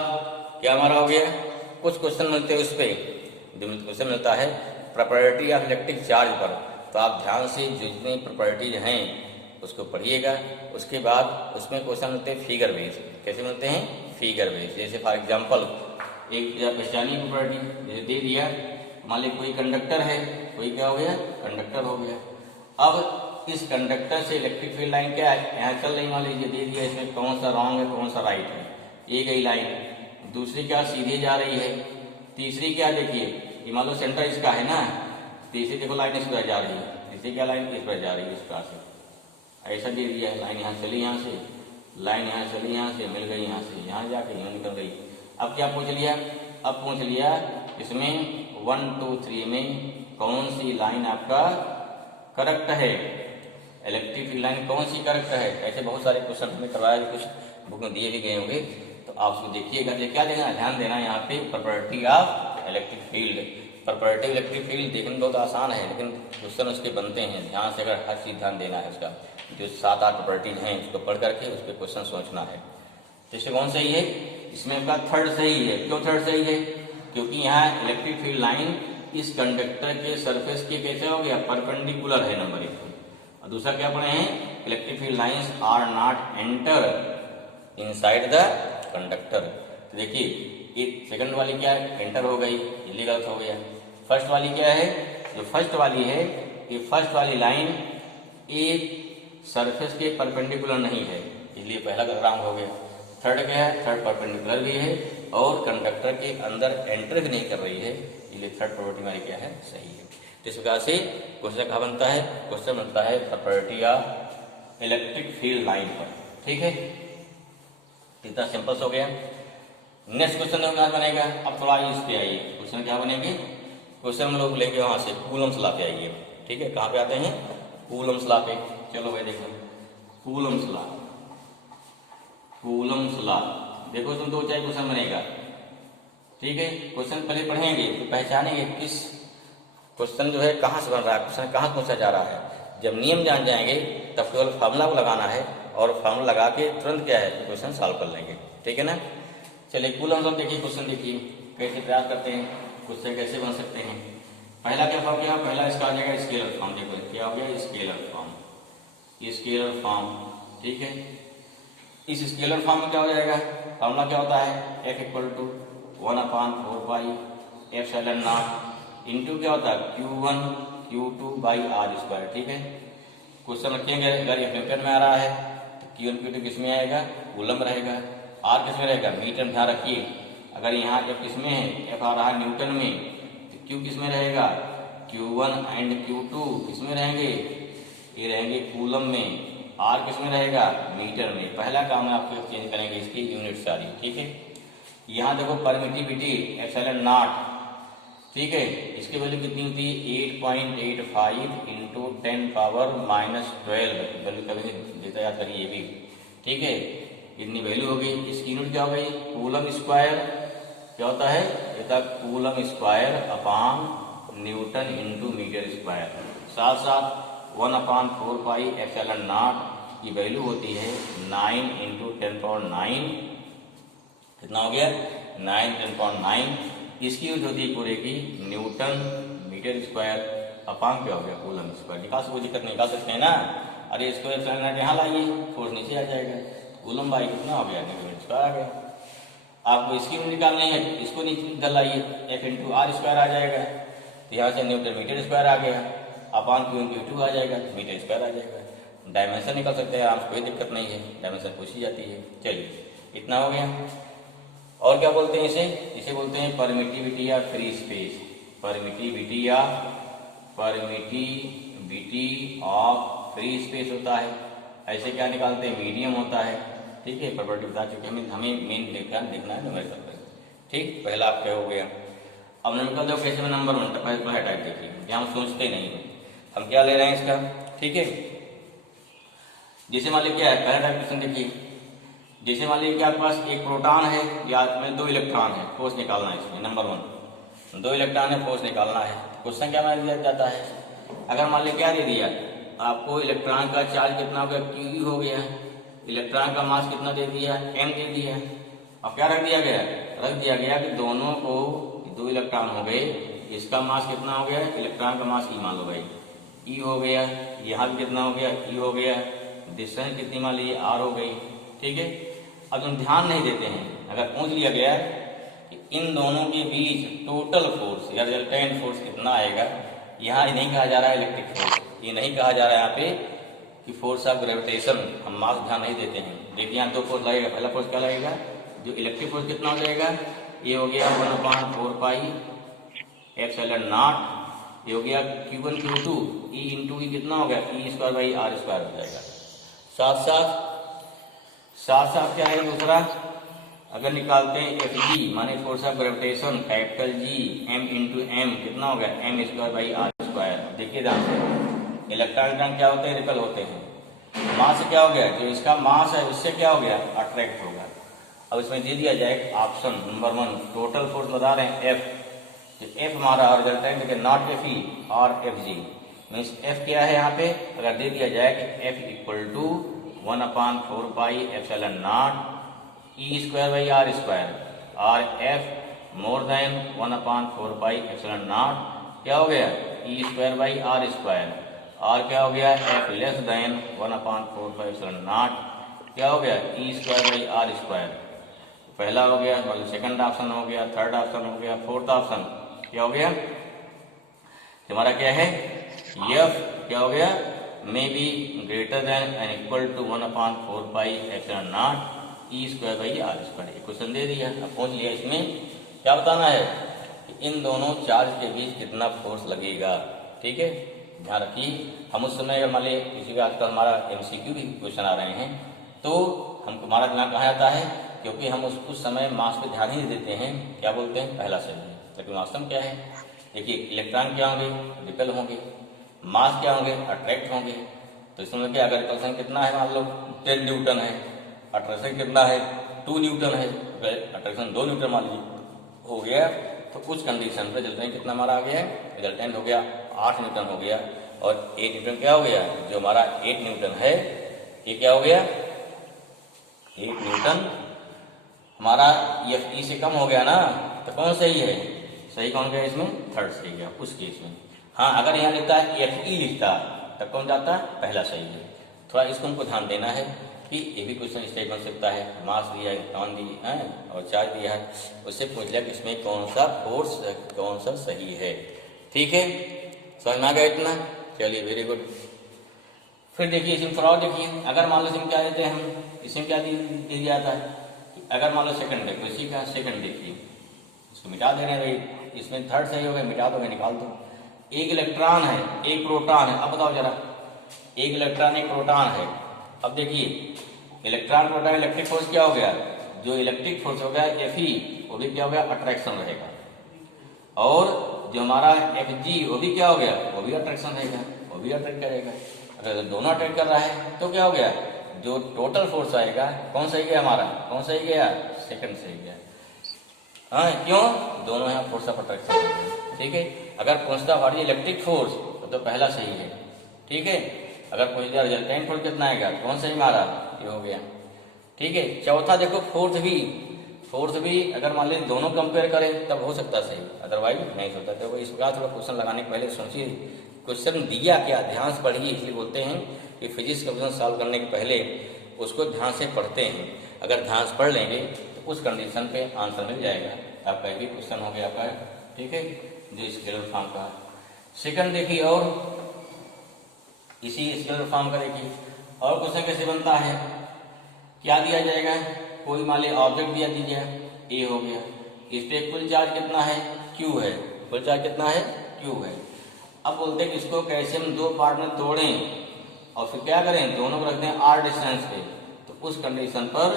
क्या हमारा हो गया? कुछ क्वेश्चन मिलते हैं उस पर, क्वेश्चन मिलता है प्रॉपर्टी ऑफ इलेक्ट्रिक चार्ज पर। तो आप ध्यान से जितनी प्रॉपर्टीज हैं उसको पढ़िएगा। उसके बाद उसमें क्वेश्चन मिलते हैं फिगर बेस। कैसे मिलते हैं? Figure base. जैसे फॉर एग्जांपल एक पहचानी प्रॉपर्टी जैसे दे दिया, मान लीजिए कोई कंडक्टर है, कोई क्या हो गया? कंडक्टर हो गया। अब इस कंडक्टर से इलेक्ट्रिक फील्ड लाइन क्या है? यहाँ चल रही, मान लीजिए दे दिया, इसमें कौन सा रॉन्ग है, कौन सा राइट है। ये गई लाइन, दूसरी क्या सीधे जा रही है, तीसरी क्या देखिए, ये मान लो सेंटर इसका है ना, तीसरी देखो लाइन इस पर जा रही है, तीसरी क्या लाइन इस पर जा रही है, इस प्रकार से ऐसा दे दिया है। लाइन यहाँ चली, यहाँ से लाइन यहाँ चली, यहाँ से मिल गई, यहाँ से यहाँ जाके यहाँ निकल गई। अब क्या पूछ लिया? अब पूछ लिया इसमें 1 2 3 में कौन सी लाइन आपका करेक्ट है, इलेक्ट्रिक फील्ड लाइन कौन सी करेक्ट है। ऐसे बहुत सारे क्वेश्चन हमें करवाया, कुछ बुक में दिए भी गए होंगे, तो आप उसको देखिएगा। क्या देना, ध्यान देना यहाँ पे property of electric field. Property electric field देखने में बहुत आसान है, लेकिन क्वेश्चन उसके बनते हैं ध्यान से, अगर हर चीज ध्यान देना है। उसका जो 7-8 प्रॉपर्टीज हैं उसको पढ़ करके उस पर क्वेश्चन सोचना है। तो इसमें कौन सही है? इसमें आपका थर्ड सही है। क्यों थर्ड सही है? क्योंकि यहाँ इलेक्ट्रिक फील्ड लाइन इस कंडक्टर के सरफेस के कैसे हो गया? परपेंडिकुलर है, नंबर 1। और दूसरा क्या पढ़े हैं? Electric field lines are not enter inside the conductor. तो देखिए एक सेकंड वाली क्या है? एंटर हो गई, ये गलत हो गया। फर्स्ट वाली क्या है? जो फर्स्ट वाली है, ये फर्स्ट वाली लाइन एक सरफेस के परपेंडिकुलर नहीं है, इसलिए पहला रॉन्ग हो गया। थर्ड क्या है? थर्ड परपेंडिकुलर भी है और कंडक्टर के अंदर एंटर भी नहीं कर रही है, इसलिए थर्ड प्रॉपर्टी हमारी क्या है? सही है। तो इस प्रकार से क्वेश्चन कहाँ बनता है? क्वेश्चन बनता है property of electric field line पर। ठीक है, इतना सिंपल हो गया। नेक्स्ट क्वेश्चन क्या बनेगा? अब थोड़ा इस पे आइए, क्वेश्चन क्या बनेंगे? क्वेश्चन हम लोग लेंगे वहां से कूलम्स लॉ पे आइए। ठीक है, कहाँ पे आते हैं? कूलम्स लॉ पे। चलो भाई देखो कूलम्स लॉ, कूलम्स लॉ देखो, तुम 2-4 क्वेश्चन बनेगा। ठीक है, क्वेश्चन पहले पढ़ेंगे तो पहचानेंगे किस क्वेश्चन जो है कहाँ से बन रहा है, क्वेश्चन कहाँ पूछा जा रहा है। जब नियम जान जाएंगे तब केवल फार्मूला को लगाना है और फार्मूला लगा के तुरंत क्या है क्वेश्चन सॉल्व कर लेंगे। ठीक है ना? चलिए कूलम्स लॉ देखिए, क्वेश्चन देखिए कैसे प्रयास करते हैं, क्वेश्चन कैसे बन सकते हैं। पहला क्या फॉर्म किया, पहला इसका आ जाएगा स्केलर फॉर्म। देखो क्या हो गया, स्केलर फॉर्म, स्केलर फॉर्म, ठीक है। इस स्केलर फॉर्म में क्या हो जाएगा, फॉर्मूला क्या होता है, f equal to 1/4 pi epsilon nought into क्या होता है Q1 Q2 by are square, ठीक है। क्वेश्चन रखेंगे, अगर ये न्यूटन में आ रहा है तो Q1 Q2 किस में आएगा, कूलम रहेगा, आर किस में रहेगा, मीटर में। ध्यान रखिए, अगर यहाँ F किस में है, F आ रहा है न्यूटन में, तो Q किस में रहेगा, Q1 एंड Q2 किस में रहेंगे, ये रहेंगे कूलम में, आर किस में रहेगा, मीटर में। पहला काम है आपको चेंज करेंगे इसकी यूनिट सारी, ठीक है। यहाँ देखो परमिटिविटी एप्सिलॉन नॉट, ठीक है, इसकी वैल्यू कितनी होती है 8.85 इंटू 10⁻⁻12 वैल्यू कभी देता याद करिए ये भी, ठीक है। कितनी वैल्यू हो गई, इसकी यूनिट क्या हो गई, कूलम स्क्वायर, क्या होता है ये था coulomb square upon newton into metre square. साथ साथ 1/4 पाई एप्सिलॉन नॉट की वैल्यू होती है 9 इंटू 10⁻9, कितना हो गया 9 10⁻9। इसकी यूज होती है पूरे की न्यूटन मीटर स्क्वायर अपॉन क्या हो गया कूलम स्क्वायर। निकाल कोई दिक्कत नहीं, निकाल सकते हैं ना। अरे इसको एप्सिलॉन नॉट यहाँ लाइए, फोर्स नीचे आ जाएगा, कूलम बाई कितना हो गया न्यूटन स्क्वायर आ गया। आपको इसकी यूनिट निकालनी है, इसको नीचे इधर लाइए, F इंटू आर स्क्वायर आ जाएगा, तो यहाँ से न्यूटन मीटर स्क्वायर आ गया, अपॉन Q2 आ जाएगा, मीटर स्क्वायर आ जाएगा। डायमेंशन निकल सकते हैं आप, कोई दिक्कत नहीं है, डायमेंशन पूछी जाती है। चलिए इतना हो गया। और क्या बोलते हैं इसे, इसे बोलते हैं परमिटिविटी या फ्री स्पेस, परमिटिविटी या परमिटिविटी ऑफ फ्री स्पेस होता है। ऐसे क्या निकालते हैं, मीडियम होता है, ठीक है। प्रॉपर्टी बता चुके हमें मेन देखना है न्यूमेरिकल पे, ठीक। पहला आपका हो गया। अब न्यूमेरिकल देखो कैसे में नंबर 1 पहला टाइप देखिए, यहाँ हम सोचते नहीं हैं, हम क्या ले रहे हैं इसका, ठीक है। जैसे मान लीजिए क्या है, पहला टाइप क्वेश्चन देखिए, जैसे मान लीजिए कि आपके पास एक प्रोटॉन है या में 2 इलेक्ट्रॉन है, फोर्स निकालना है इसमें। नंबर 1 2 इलेक्ट्रॉन है, फोर्स निकालना है। क्वेश्चन क्या मान दिया जाता है, अगर मान लीजिए क्या दे दिया आपको, इलेक्ट्रॉन का चार्ज कितना हो गया, Q हो गया, इलेक्ट्रॉन का मास कितना दे दिया, M दे दिया। अब क्या रख दिया गया, रख दिया गया कि दोनों को 2 इलेक्ट्रॉन हो गए, इसका मास कितना हो गया, इलेक्ट्रॉन का मास E मान लो भाई, E हो गया, यहाँ भी कितना हो गया, E हो गया, डिस्टेंस कितनी मान लीजिए R हो गई, ठीक है। अब हम ध्यान नहीं देते हैं, अगर पूछ लिया गया कि इन दोनों के बीच टोटल फोर्स या रिजल्टेंट फोर्स कितना आएगा, यहाँ नहीं कहा जा रहा है इलेक्ट्रिक फोर्स, ये नहीं कहा जा रहा है यहाँ पे कि फोर्स ऑफ ग्रेविटेशन, हम मास ध्यान नहीं देते हैं। देखिए यहाँ 2 फोर्स लगेगा, पहला फोर्स क्या लगेगा, जो इलेक्ट्रिक फोर्स कितना हो जाएगा, ये हो गया 1/4 पाई एप्सिलॉन नॉट, ये हो गया Q1 Q2 E into E कितना हो गया, E square by are square हो जाएगा। साथ साथ क्या है दूसरा, अगर निकालते हैं Fg माने force of gravitation, capital G M into M कितना हो गया, M square by are square. देखिए ध्यान से, इलेक्ट्रॉन क्या होते हैं, रिपल होते हैं। मास क्या हो गया, जो इसका मास है उससे क्या हो गया, अट्रैक्ट होगा। अब इसमें दे दिया जाए ऑप्शन नंबर 1, टोटल फोर्स बता रहे हैं F, तो F हमारा रिजल्टेंट है नॉट Fe और Fg, मीन्स F क्या है यहाँ पे, अगर दे दिया जाए कि F equal to 1/4 pi epsilon not E square by are square, और F more than 1/4 pi epsilon nought क्या हो गया, E square by are square, और क्या हो गया, F less than 1/4 pi epsilon nought क्या हो गया, E square by are square. पहला हो गया, मतलब सेकंड ऑप्शन हो गया, थर्ड ऑप्शन हो गया, फोर्थ ऑप्शन क्या हो गया, हमारा क्या है, F क्या हो गया, may be greater than and equal to 1/4 pi epsilon not E square by are square. Question दे दिया, अब पहुंच लिया। इसमें क्या बताना है कि इन दोनों चार्ज के बीच कितना फोर्स लगेगा, ठीक है। ध्यान रखिए, हम उस समय अगर मान लीजिए किसी का आजकल हमारा MCQ भी क्वेश्चन आ रहे हैं, तो हमको हमारा दिमाग कहाँ आता है, क्योंकि हम उस समय मास पे ध्यान ही नहीं देते हैं, क्या बोलते हैं, पहला सही है। लेकिन वास्तव में क्या है, देखिए इलेक्ट्रॉन क्या होंगे, रिपेल होंगे, मास क्या होंगे, अट्रैक्ट होंगे। तो इसमें क्या, अगर रिपल्सन कितना है, मान लो 10 न्यूटन है, अट्रैक्शन कितना है 2 न्यूटन है, अट्रैक्शन 2 न्यूटन मान लीजिए हो गया, तो उस कंडीशन पे रिजल्टेंट कितना हमारा आ गया है, रिजल्टेंट हो गया 8 न्यूटन हो गया, और 8 न्यूटन क्या हो गया, जो हमारा 8 न्यूटन है, ये क्या हो गया, 8 न्यूटन हमारा Fe से कम हो गया ना, तो कौन सही है, सही कौन गया इसमें? थर्ड सही गया उस केस में। हाँ, अगर यहाँ लिखता है Fe लिखता तब कौन जाता है? पहला सही है। थोड़ा इसको हमको ध्यान देना है कि ये भी क्वेश्चन इस टाइप बन सकता है। मास दिया है, इलेक्ट्रॉन दी है और चार्ज दिया है, उससे पूछ लिया कि इसमें कौन सा फोर्स कौन सा सही है। ठीक है, समझ में आ गया इतना? चलिए, वेरी गुड। फिर देखिए इसमें थोड़ा देखिए, अगर मान लो इसमें क्या देते हैं हम, इसमें क्या दे दिया जाता है, अगर मान लो सेकंड है, तो इसी का सेकंड देखिए, इसको मिटा दे रहे हैं भाई, इसमें थर्ड सही हो गया, मिटा दो, निकाल दो। एक इलेक्ट्रॉन है, एक प्रोटॉन है। अब बताओ जरा, एक इलेक्ट्रॉन एक प्रोटॉन है। अब देखिए इलेक्ट्रॉन प्रोटॉन इलेक्ट्रिक फोर्स क्या हो गया? जो इलेक्ट्रिक फोर्स हो गया Fe, वो भी क्या हो गया? अट्रैक्शन रहेगा। और जो हमारा Fg, वो भी क्या हो गया? वो भी अट्रैक्शन रहेगा, वो भी अट्रैक्ट करेगा। अगर दोनों अट्रैक्ट कर रहा है तो क्या हो गया? जो टोटल फोर्स आएगा, कौन सही गया हमारा? कौन सही गया? सेकंड सही गया। हाँ, क्यों? दोनों यहाँ फोर्स ऑफ अट्रैक्शन। ठीक है, अगर पूछता व्हाट इज इलेक्ट्रिक फोर्स तो पहला सही है। ठीक है, अगर पूछ दिया रिजल्टेंट फोर्स कितना आएगा, कौन सही हमारा? ये हो गया। ठीक है, चौथा देखो फोर्थ भी अगर मान लीजिए दोनों कंपेयर करें तब हो सकता सही, अदरवाइज नहीं होता। तो इस प्रकार थोड़ा क्वेश्चन लगाने के पहले सोचिए क्वेश्चन दिया क्या, ध्यान से पढ़िए। इसलिए बोलते हैं कि फिजिक्स का क्वेश्चन सॉल्व करने के पहले उसको ध्यान से पढ़ते हैं। अगर ध्यान से पढ़ लेंगे तो उस कंडीशन पे आंसर मिल जाएगा। आपका एक भी क्वेश्चन हो गया आपका। ठीक है, जो स्केलर फॉर्म का। सेकंड देखिए, और इसी स्केलर फॉर्म का देखिए और क्वेश्चन कैसे बनता है। क्या दिया जाएगा? कोई मान लीजिए ऑब्जेक्ट दिया दीजिए, ए हो गया, इस पे कुल चार्ज कितना है? क्यू है। कुल चार्ज कितना है? क्यू है। अब बोलते हैं कि इसको कैसे हम दो पार्ट में तोड़ें और फिर क्या करें, दोनों को रख दें आर डिस्टेंस पे, तो उस कंडीशन पर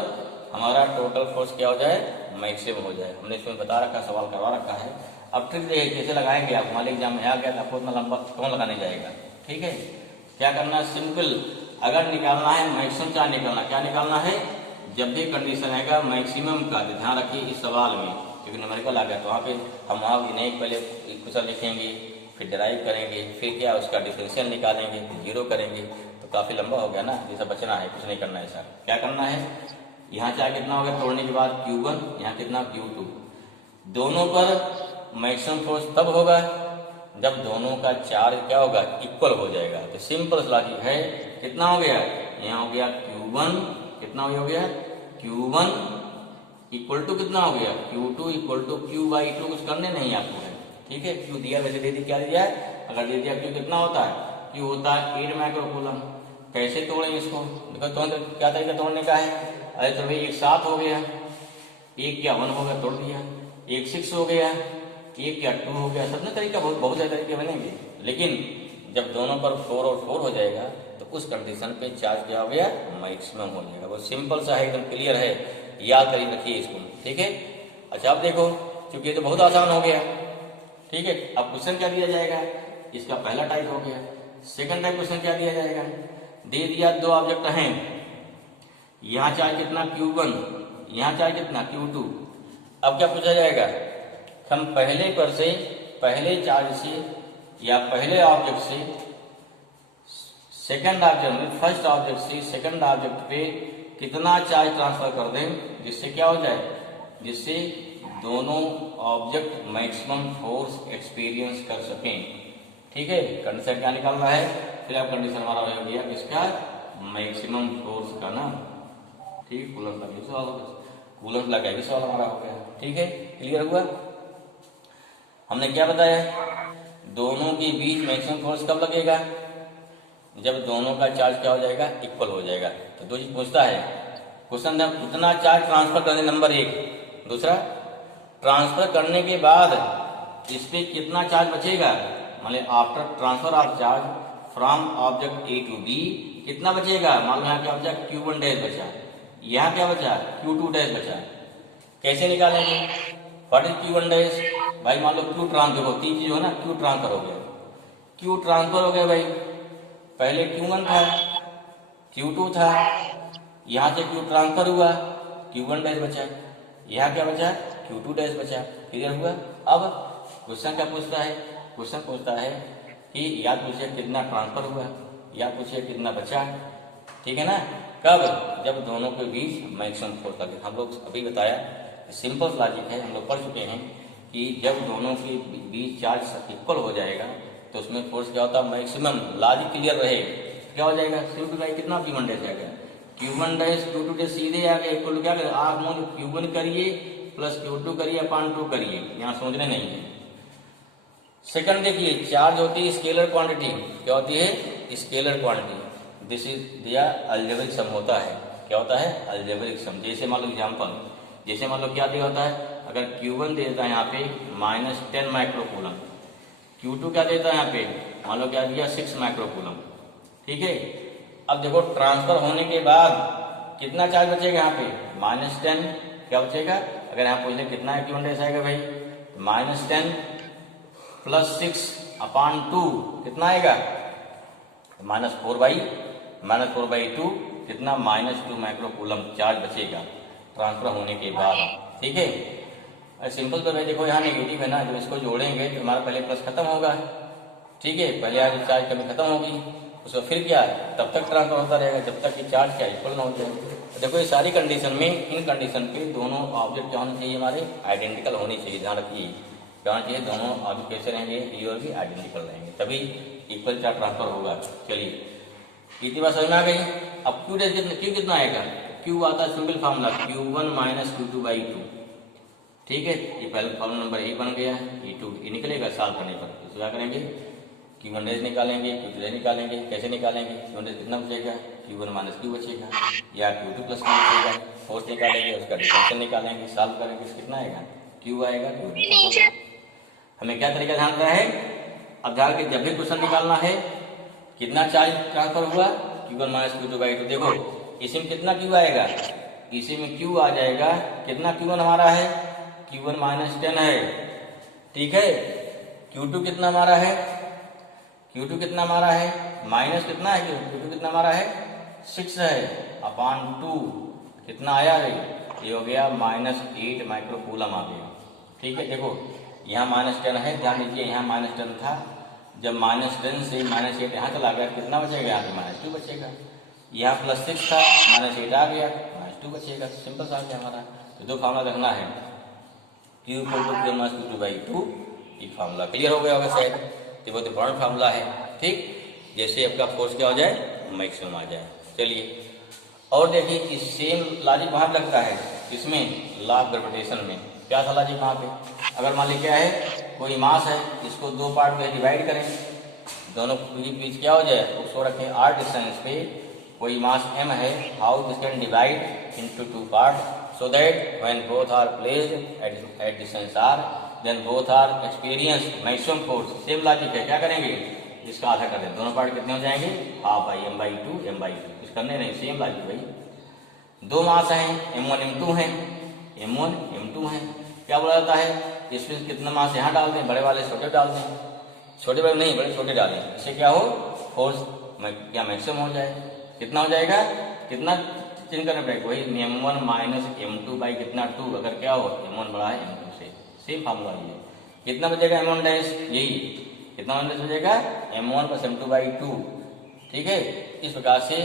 हमारा टोटल फोर्स क्या हो जाए? मैक्सिमम हो जाए। हमने इसमें बता रखा, सवाल करवा रखा है। अब ट्रिक देखिए कैसे लगाएंगे आप। मान लीजिए एग्जाम में आ गया तो आपको इतना लंबा कौन लगाने जाएगा। ठीक है, क्या करना है? सिंपल, अगर निकालना है मैक्सिमम चार्ज निकालना, क्या निकालना है? जब भी कंडीशन आएगा मैक्सिमम का, तो ध्यान रखिए इस सवाल में, क्योंकि न्यूमेरिकल आ गया तो वहाँ पे हम वहाँ नहीं पहले क्वेश्चन लिखेंगे, फिर ड्राइव करेंगे, फिर क्या उसका डिफरेंशियल निकालेंगे, जीरो करेंगे, तो काफ़ी लंबा हो गया ना। जैसा बचना है, कुछ नहीं करना है सर। क्या करना है? यहाँ चार्ज कितना हो गया तोड़ने के बाद? Q1, यहाँ कितना? Q2। दोनों पर मैक्सिमम फोर्स तब होगा जब दोनों का चार्ज क्या होगा? इक्वल हो जाएगा। तो सिंपल लॉजिक है। कितना हो गया? यहाँ हो गया Q1, कितना हो गया? Q1 इक्वल टू कितना हो गया? Q2 equal to Q/2। कुछ करने नहीं आपको है। ठीक है, Q दिया वैसे दे दी, क्या दिया है? अगर दे दिया Q कितना होता है? Q होता है 8 माइक्रोकूलम। कैसे तोड़ें इसको? देखो तो क्या तरीका तोड़ने का है। अरे तो भाई एक 7 हो गया, एक क्या 1 हो गया, तोड़ दिया। एक 6 हो गया, एक क्या 2 हो गया। सब ना तरीका बहुत सारे तरीके बनेंगे, लेकिन जब दोनों पर 4 और 4 हो जाएगा तो उस कंडीशन पे चार्ज क्या हो गया? मैक्सिमम हो जाएगा। वो सिंपल सा है, एकदम क्लियर है, याद करिए, रखिए इसको। ठीक है, अच्छा अब देखो, क्योंकि ये तो बहुत आसान हो गया। ठीक है, अब क्वेश्चन क्या दिया जाएगा? इसका पहला टाइप हो गया। सेकंड टाइप क्वेश्चन क्या दिया जाएगा? दे दिया दो ऑब्जेक्ट हैं, यहाँ चार्ज कितना? Q1, यहाँ चार्ज कितना? Q2। अब क्या पूछा जाएगा? हम पहले पर से, पहले चार्ज से या पहले ऑब्जेक्ट से सेकंड ऑब्जेक्ट में, फर्स्ट ऑब्जेक्ट से सेकंड ऑब्जेक्ट पे कितना चार्ज ट्रांसफर कर दें, जिससे क्या हो जाए? जिससे दोनों ऑब्जेक्ट मैक्सिमम फोर्स एक्सपीरियंस कर सकें। ठीक है, कंडीशन क्या निकालना है? फिर अब कंडीशन हमारा हो गया किसका? मैक्सिमम फोर्स का ना। ठीक, कूलम लगे सवाल, कूलम लगा भी सवाल हमारा हो गया। ठीक है, क्लियर हुआ? हमने क्या बताया? दोनों के बीच मैक्सिमम फोर्स कब लगेगा? जब दोनों का चार्ज क्या हो जाएगा? इक्वल हो जाएगा। तो दो चीज पूछता है क्वेश्चन, कितना चार्ज ट्रांसफर करने, नंबर 1। दूसरा, ट्रांसफर करने के बाद इस पे कितना चार्ज बचेगा? मान ली after transfer of charge from object A to B कितना बचेगा? मान लो यहाँ क्या बचा? Q1 डैश बचा, यहाँ क्या बचा? Q2 डैश बचा। कैसे निकालेंगे? What is Q1 dash? भाई मान लो Q ट्रांसफर, देखो तीन चीज हो ना, Q ट्रांसफर हो गया, Q ट्रांसफर हो गया भाई। पहले Q1 था, Q2 था, यहाँ से Q ट्रांसफर हुआ, Q1 डैश बचा, यहाँ क्या बचा? Q2 डैश बचा। क्लियर हुआ? अब क्वेश्चन क्या पूछता है? क्वेश्चन पूछता है कि या पूछे कितना ट्रांसफर हुआ, या पूछे कितना बचा। ठीक है ना? कब? जब दोनों के बीच मैक्सिमम फोर्स लगे। हम लोग अभी बताया, सिंपल लॉजिक है, हम लोग पढ़ चुके हैं कि जब दोनों के बीच चार्ज इक्वल हो जाएगा तो उसमें फोर्स क्या होता है, मैक्सिमम। लॉजिक क्लियर रहे, क्या हो जाएगा, सिंपल कितना Q1 डैश आएगा, Q1 डैश Q2 डैश सीधे आ गया इक्वल क्या करें, आप मोल Q1 करिए प्लस Q2 करिए अपान 2 करिए, यहाँ समझने नहीं है। सेकंड देखिए, चार्ज होती है स्केलर क्वांटिटी, क्या होती है, स्केलर क्वांटिटी। दिस इज दिया अलजेब्रिक सम होता है, क्या होता है, अलजेब्रिक सम। जैसे मान लो एग्जाम्पल, जैसे मान लो क्या दिया होता है, अगर Q1 देता है यहाँ पे -10 माइक्रोकूलम, Q2 क्या देता है यहाँ पे, मान लो क्या दिया 6 माइक्रोकूलम, ठीक है। अब देखो ट्रांसफर होने के बाद कितना चार्ज बचेगा यहाँ पे, -10, क्या बचेगा, अगर यहाँ पूछ ले कितना Q1 डैश आएगा भाई, -10 प्लस 6 अपान 2 कितना आएगा, -4/2 कितना, -2 माइक्रोकूलम चार्ज बचेगा ट्रांसफर होने के बाद, ठीक है। सिंपल तो भाई देखो यहाँ नेगेटिव है ना, जब इसको जोड़ेंगे तो हमारा पहले प्लस खत्म होगा, ठीक है, पहले आज चार्ज कमी खत्म होगी, उसको फिर क्या तब तक ट्रांसफर होता रहेगा जब तक कि चार्ज क्या इक्वल ना हो जाए। देखो ये सारी कंडीशन में, इन कंडीशन पे दोनों ऑब्जेक्ट क्या होने चाहिए, हमारे आइडेंटिकल होनी चाहिए, ध्यान रखिए क्या होना चाहिए, दोनों ऑब्जेक्ट कैसे रहेंगे, ये और भी आइडेंटिकल रहेंगे, तभी इक्वल चार्ज ट्रांसफर होगा। चलिए इतनी बात समझ में आ गई। अब Q कितना आएगा, Q आता है simple formula Q1 minus Q2/2, ठीक है, ये पहले फॉर्मूला नंबर 1 बन गया, ये निकलेगा सॉल्व करने पर, तो क्या करेंगे, Q1 डैश निकालेंगे, Q2 डैश निकालेंगे, कैसे निकालेंगे, Q1 डैश कितना बचेगा, Q1 माइनस Q बचेगा, या Q2 प्लस Q बचेगा, फोर्स निकालेंगे, उसका डिफरेंशियल निकालेंगे, सॉल्व करेंगे, कितना आएगा, Q आएगा, Q। हमें क्या तरीका ध्यान रखना है, अब ध्यान के जब भी क्वेश्चन निकालना है, कितना चार्ज ट्रांसफर हुआ, Q1 माइनस Q2/2, देखो इसी में कितना Q आएगा, इसी में Q आ जाएगा, कितना Q1 हमारा है, Q1 -10 है, ठीक है, Q2 कितना हमारा है, Q2 कितना हमारा है, माइनस कितना है, Q2 कितना हमारा है 6 है, अपान 2 कितना आया है, ये हो गया -8 माइक्रोकूलम आ गया, ठीक है। देखो यहाँ -10 है, ध्यान दीजिए यहाँ -10 था, जब -10 से -8 यहाँ चला गया, कितना बचेगा, यहाँ पे -2 बचेगा, यहाँ +6 था, -8 आ गया, -2 बचेगा, सिंपल सा है हमारा। तो दो फार्मूला रखना है, Q = Q1 माइनस Q2/2, एक फार्मूला क्लियर हो गया होगा शायद, ये बहुत इंपॉर्टेंट फार्मूला है, ठीक, जैसे आपका फोर्स क्या हो जाए, मैक्सिमम आ जाए। चलिए और देखिए इस सेम लॉजिक वहाँ लगता है, इसमें लॉ ऑफ ग्रेविटेशन में क्या था लॉजिक वहाँ पे, अगर मान ली क्या है, कोई मास है, इसको दो पार्ट में डिवाइड करें, दोनों के बीच क्या हो जाए, उसको रखें r डिस्टेंस पे, कोई मास m है, how this can divide into 2 part, so that when both are placed at distance r, then both are experience maximum force। Same logic है, क्या करेंगे, इसका आधा कर दें, दोनों पार्ट कितने हो जाएंगे, ½ m/2 कुछ करने नहीं, सेम लॉजिक भाई। दो मास हैं, m1 m2 है, m1 m2 है, क्या बोला जाता है, इसमें कितना मास यहाँ डाल दें, बड़े वाले छोटे डाल दें, छोटे बड़े नहीं, बड़े छोटे डालें, इससे क्या हो, फोर्स क्या मैक्सिमम हो जाए, कितना हो जाएगा, कितना चेंज करना पड़ेगा, वही m1 माइनस m2 बाई कितना 2, अगर क्या हो m1 बड़ा है m2 से, सेम फार्मूला ये, कितना बचेगा m1 डैश, यही कितना बचेगा m1 प्लस m2/2, ठीक है। इस प्रकार से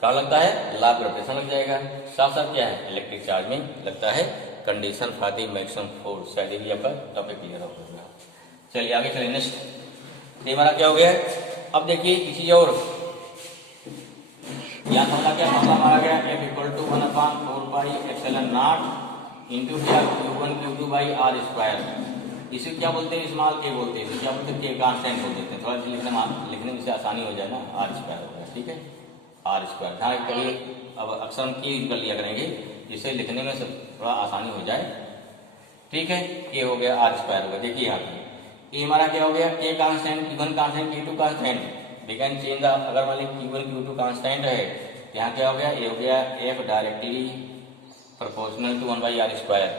क्या लगता है, लॉ ऑफ ग्रेविटेशन लग जाएगा, साथ साथ क्या है, इलेक्ट्रिक चार्ज में लगता है condition for the maximum force, शायद ये आपका टॉपिक क्लियर हो गया। चलिए आगे चलिए, नेक्स्ट ये हमारा क्या हो गया, अब देखिए किसी और यहाँ फॉर्मूला क्या फॉर्मूला हमारा गया, F = 1/4πε0 इंटू क्या Q1 Q2/r², इसे क्या बोलते हैं, स्मॉल के बोलते हैं, इसे क्या बोलते हैं, के कांस्टेंट बोल देते हैं, थोड़ा लिखने में से आसानी हो जाए ना, r² हो गया, ठीक है, r², हाँ कभी अब अक्सर हम के यूज कर लिया करेंगे, जिससे लिखने में थोड़ा आसानी हो जाए, ठीक है, के हो गया, r² हो गया। देखिए यहाँ पे ये हमारा क्या हो गया, K constant, Q1 constant, Q2 constant, we can change the, अगर मान ली Q1 Q2 कांस्टेंट है, यहाँ क्या हो गया, ये हो गया F directly proportional to 1/r²,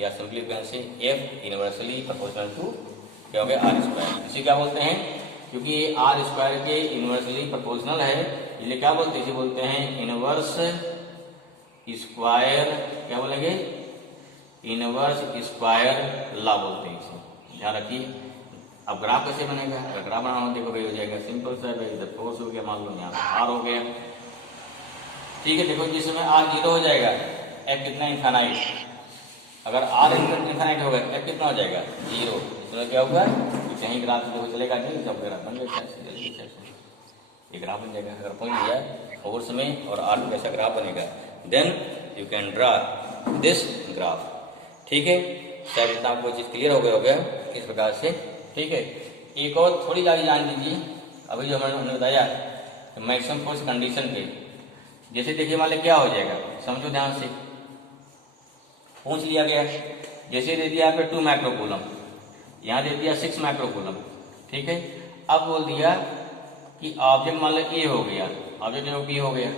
या simply can say F inversely proportional to क्या हो गया, r², इसे क्या बोलते हैं, क्योंकि ये r² के इनवर्सली प्रोपोर्शनल है, इसलिए क्या बोलते हैं, इसे बोलते हैं इनवर्स स्क्वायर, क्या बोलेंगे, इनवर्स स्क्वायर लॉ बोलते हैं इसे, ध्यान रखिए। अब ग्राफ कैसे बनेगा, अगर ग्राफ बनाना हो, देखो भाई हो जाएगा सिंपल सा, भाई इधर फोर्स हो गया, मान लो यहाँ r हो गया, ठीक है, देखो जिस समय r 0 हो जाएगा, f कितना इनफाइनाइट, अगर आर इनफाइनाइट होगा f कितना हो जाएगा 0। इसमें क्या होगा कि कहीं ग्राफ जो चलेगा नहीं, जब ग्राफ बन गया ये ग्राफ बन जाएगा। अगर पॉइंट दिया फोर्स में और आर कैसा ग्राफ बनेगा, then you can draw this graph. ठीक है, शायद इतना आपको चीज़ क्लियर हो गया इस प्रकार से। ठीक है, एक और थोड़ी ज़्यादा जान लीजिए। अभी जो हमने बताया मैक्सिमम फोर्स कंडीशन पे, जैसे देखिए मान लिया क्या हो जाएगा, समझो ध्यान से। पूछ लिया गया, जैसे दे दिया यहाँ पे 2 माइक्रोकूलम, यहाँ दे दिया 6 माइक्रोकूलम। ठीक है, अब बोल दिया कि ऑब्जेक्ट मान लो ए हो गया, ऑब्जेक्ट बी हो गया।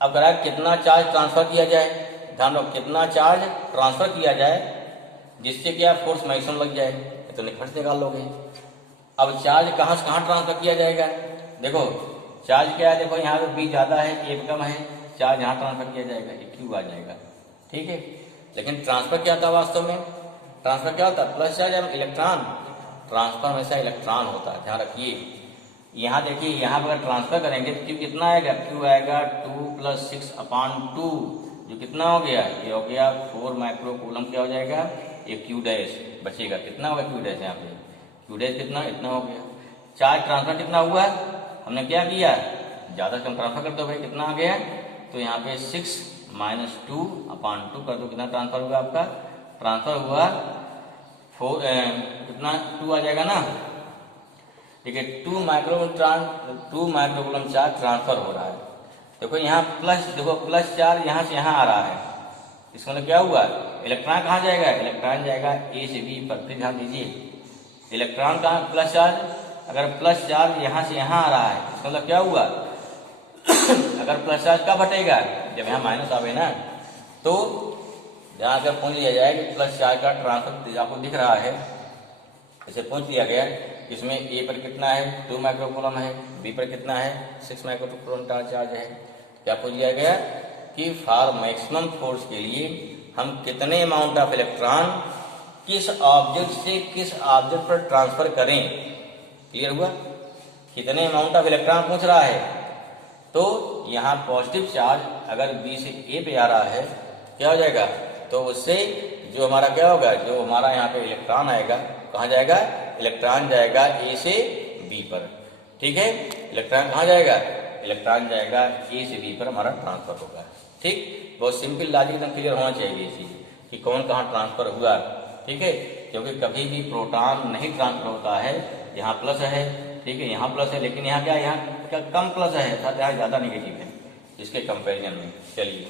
अब करा कितना चार्ज ट्रांसफर किया जाए, ध्यान रखो कितना चार्ज ट्रांसफर किया जाए जिससे कि आप फोर्स मैक्सिमम लग जाए, तो निखट निकाल लोगे। अब चार्ज कहाँ से कहाँ ट्रांसफर किया जाएगा, देखो चार्ज क्या है, देखो यहाँ पे बी ज़्यादा है ए कम है, चार्ज यहाँ ट्रांसफर किया जाएगा, ये क्यू आ जाएगा। ठीक है, लेकिन ट्रांसफर क्या होता है वास्तव में, ट्रांसफर क्या होता है, प्लस चार्ज या इलेक्ट्रॉन, ट्रांसफर हमेशा इलेक्ट्रॉन होता है, ध्यान रखिए। यहाँ देखिए, यहाँ पर ट्रांसफर करेंगे तो क्यू कितना आएगा, क्यू आएगा 2 + 6/2, जो कितना हो गया, ये हो गया 4 माइक्रोकूलम। क्या हो जाएगा, ये क्यू डैश बचेगा, कितना होगा क्यू डैश, यहाँ पे क्यू डैश कितना, इतना हो गया। चार्ज ट्रांसफर कितना हुआ, हमने क्या किया, ज़्यादा कम ट्रांसफर कर दो भाई, कितना आ गया, तो यहाँ पे 6 - 2/2 कर दो, कितना ट्रांसफर हुआ आपका, ट्रांसफर हुआ 4 कितना 2 आ जाएगा ना। ठीक है, 2 माइक्रोकूलम चार्ज ट्रांसफर हो रहा है। देखो यहाँ प्लस, देखो प्लस चार्ज यहाँ से यहाँ आ रहा है, इसका मतलब क्या हुआ, इलेक्ट्रॉन कहाँ जाएगा, इलेक्ट्रॉन जाएगा ए से बी पर। फिर ध्यान दीजिए, इलेक्ट्रॉन कहाँ, प्लस चार्ज, अगर प्लस चार्ज यहाँ से यहाँ आ रहा है, इसका मतलब क्या हुआ अगर प्लस चार्ज कब हटेगा, जब यहाँ माइनस आवे ना, तो जहाँ अगर पूछ लिया जाए कि प्लस चार्ज का ट्रांसफर आपको दिख रहा है, इसे पूछ लिया गया इसमें ए पर कितना है, 2 माइक्रोकूलम है, बी पर कितना है, 6 माइक्रोकूलम चार्ज है। क्या पूछ लिया गया कि फॉर मैक्सिमम फोर्स के लिए हम कितने अमाउंट ऑफ इलेक्ट्रॉन किस ऑब्जेक्ट से किस ऑब्जेक्ट पर ट्रांसफर करें। क्लियर हुआ, कितने अमाउंट ऑफ इलेक्ट्रॉन पूछ रहा है। तो यहाँ पॉजिटिव चार्ज अगर बी से ए पे आ रहा है, क्या हो जाएगा, तो उससे जो हमारा क्या होगा, जो हमारा यहाँ पे इलेक्ट्रॉन आएगा, कहाँ जाएगा, इलेक्ट्रॉन जाएगा ए से बी पर। ठीक है, इलेक्ट्रॉन कहाँ जाएगा, इलेक्ट्रॉन जाएगा ए से बी पर, हमारा ट्रांसफर होगा। ठीक, बहुत सिंपल लॉजिक एकदम क्लियर होना चाहिए इसी कि कौन कहाँ ट्रांसफर हुआ। ठीक है, क्योंकि कभी भी प्रोटॉन नहीं ट्रांसफर होता है, यहाँ प्लस है, ठीक है, यहाँ प्लस है, लेकिन यहाँ क्या, यहाँ कम प्लस है, यहाँ ज़्यादा निगेटिव है इसके कंपेरिजन में। चलिए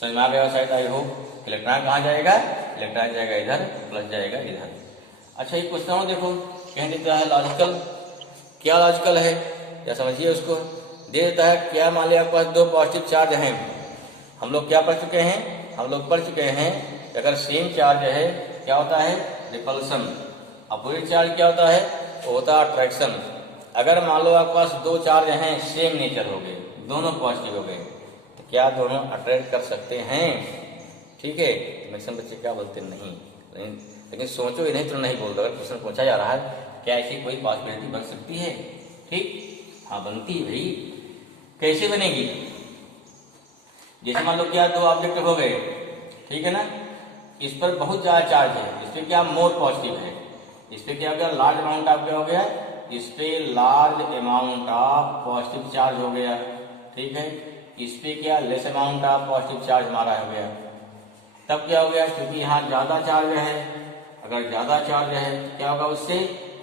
समझ में आ गया शायद, आई होप। इलेक्ट्रॉन कहाँ जाएगा, इलेक्ट्रॉन जाएगा इधर, प्लस जाएगा इधर। अच्छा, ये पूछता हूँ, देखो कह देता है लॉजिकल, क्या लॉजिकल है, या समझिए उसको, दे देता है क्या, मान लिया आपके पास 2 पॉजिटिव चार्ज हैं। हम लोग क्या पढ़ चुके हैं, हम लोग पढ़ चुके हैं कि अगर सेम चार्ज है क्या होता है, रिपल्सन। अपोजिट चार्ज क्या होता है, वो होता है अट्रैक्शन। अगर मान लो आपके पास 2 चार्ज हैं, सेम नेचर हो गए, दोनों पॉजिटिव हो गए, तो क्या दोनों अट्रैक्ट कर सकते हैं। ठीक है, मैक्सिमम बच्चे क्या बोलते नहीं, लेकिन सोचो ही नहीं तो नहीं बोल दो। अगर क्वेश्चन पूछा जा रहा है क्या ऐसी कोई पॉसिबिलिटी बन सकती है, ठीक, हाँ बनती है भाई। कैसे बनेगी, जैसे मान लो क्या 2 ऑब्जेक्ट हो गए, ठीक है ना, इस पर बहुत ज्यादा चार्ज है, इस पर क्या मोर पॉजिटिव है, इस पर क्या हो गया, लार्ज अमाउंट ऑफ क्या हो गया, इस पे large amount of positive charge हो गया। ठीक है, इस पे क्या less amount of positive charge हमारा हो गया। तब क्या हो गया, क्योंकि यहाँ ज्यादा चार्ज है, अगर ज्यादा चार्ज है तो क्या होगा, उससे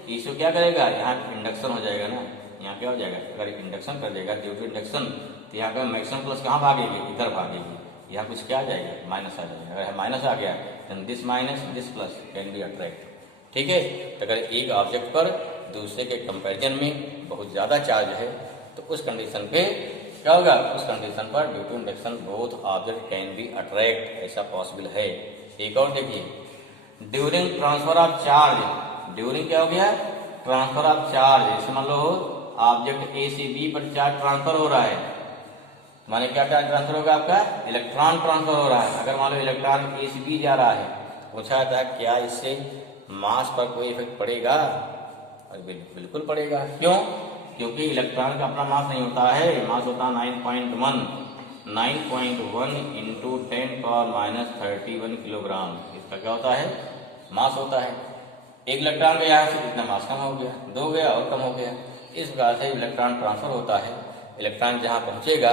इसको क्या करेगा, यहाँ इंडक्शन हो जाएगा ना, यहाँ क्या हो जाएगा, अगर इंडक्शन कर देगा ड्यू टू इंडक्शन, तो यहाँ का मैक्सिमम प्लस कहाँ भागेगी, इधर भागेगी, यहाँ कुछ क्या आ जाएगा, माइनस आ जाएगा। अगर माइनस आ गया then this minus this plus can be attract. ठीक है, तो अगर एक ऑब्जेक्ट पर दूसरे के कंपैरिजन में बहुत ज़्यादा चार्ज है तो उस कंडीशन पे क्या होगा, उस कंडीशन पर due to induction both object can be attract, ऐसा पॉसिबल है। एक और देखिए, during transfer of charge, during क्या हो गया, ट्रांसफर ऑफ चार्ज, जैसे मान लो ऑब्जेक्ट ए से बी पर चार्ज ट्रांसफर हो रहा है, माने क्या चार्ज ट्रांसफर होगा आपका, इलेक्ट्रॉन ट्रांसफर हो रहा है। अगर मान लो इलेक्ट्रॉन ए से बी जा रहा है, पूछा जाता है क्या इससे मास पर कोई इफेक्ट पड़ेगा, बिल्कुल पड़ेगा। क्यों, क्योंकि इलेक्ट्रॉन का अपना मास नहीं होता है, मास होता है 9.1, 9.1 इंटू 10⁻³ किलोग्राम इसका क्या होता है, मास होता है। एक इलेक्ट्रॉन का यहाँ से कितना मास कम हो गया, 2 गया और कम हो गया। इस प्रकार से इलेक्ट्रॉन ट्रांसफर होता है। इलेक्ट्रॉन जहाँ पहुँचेगा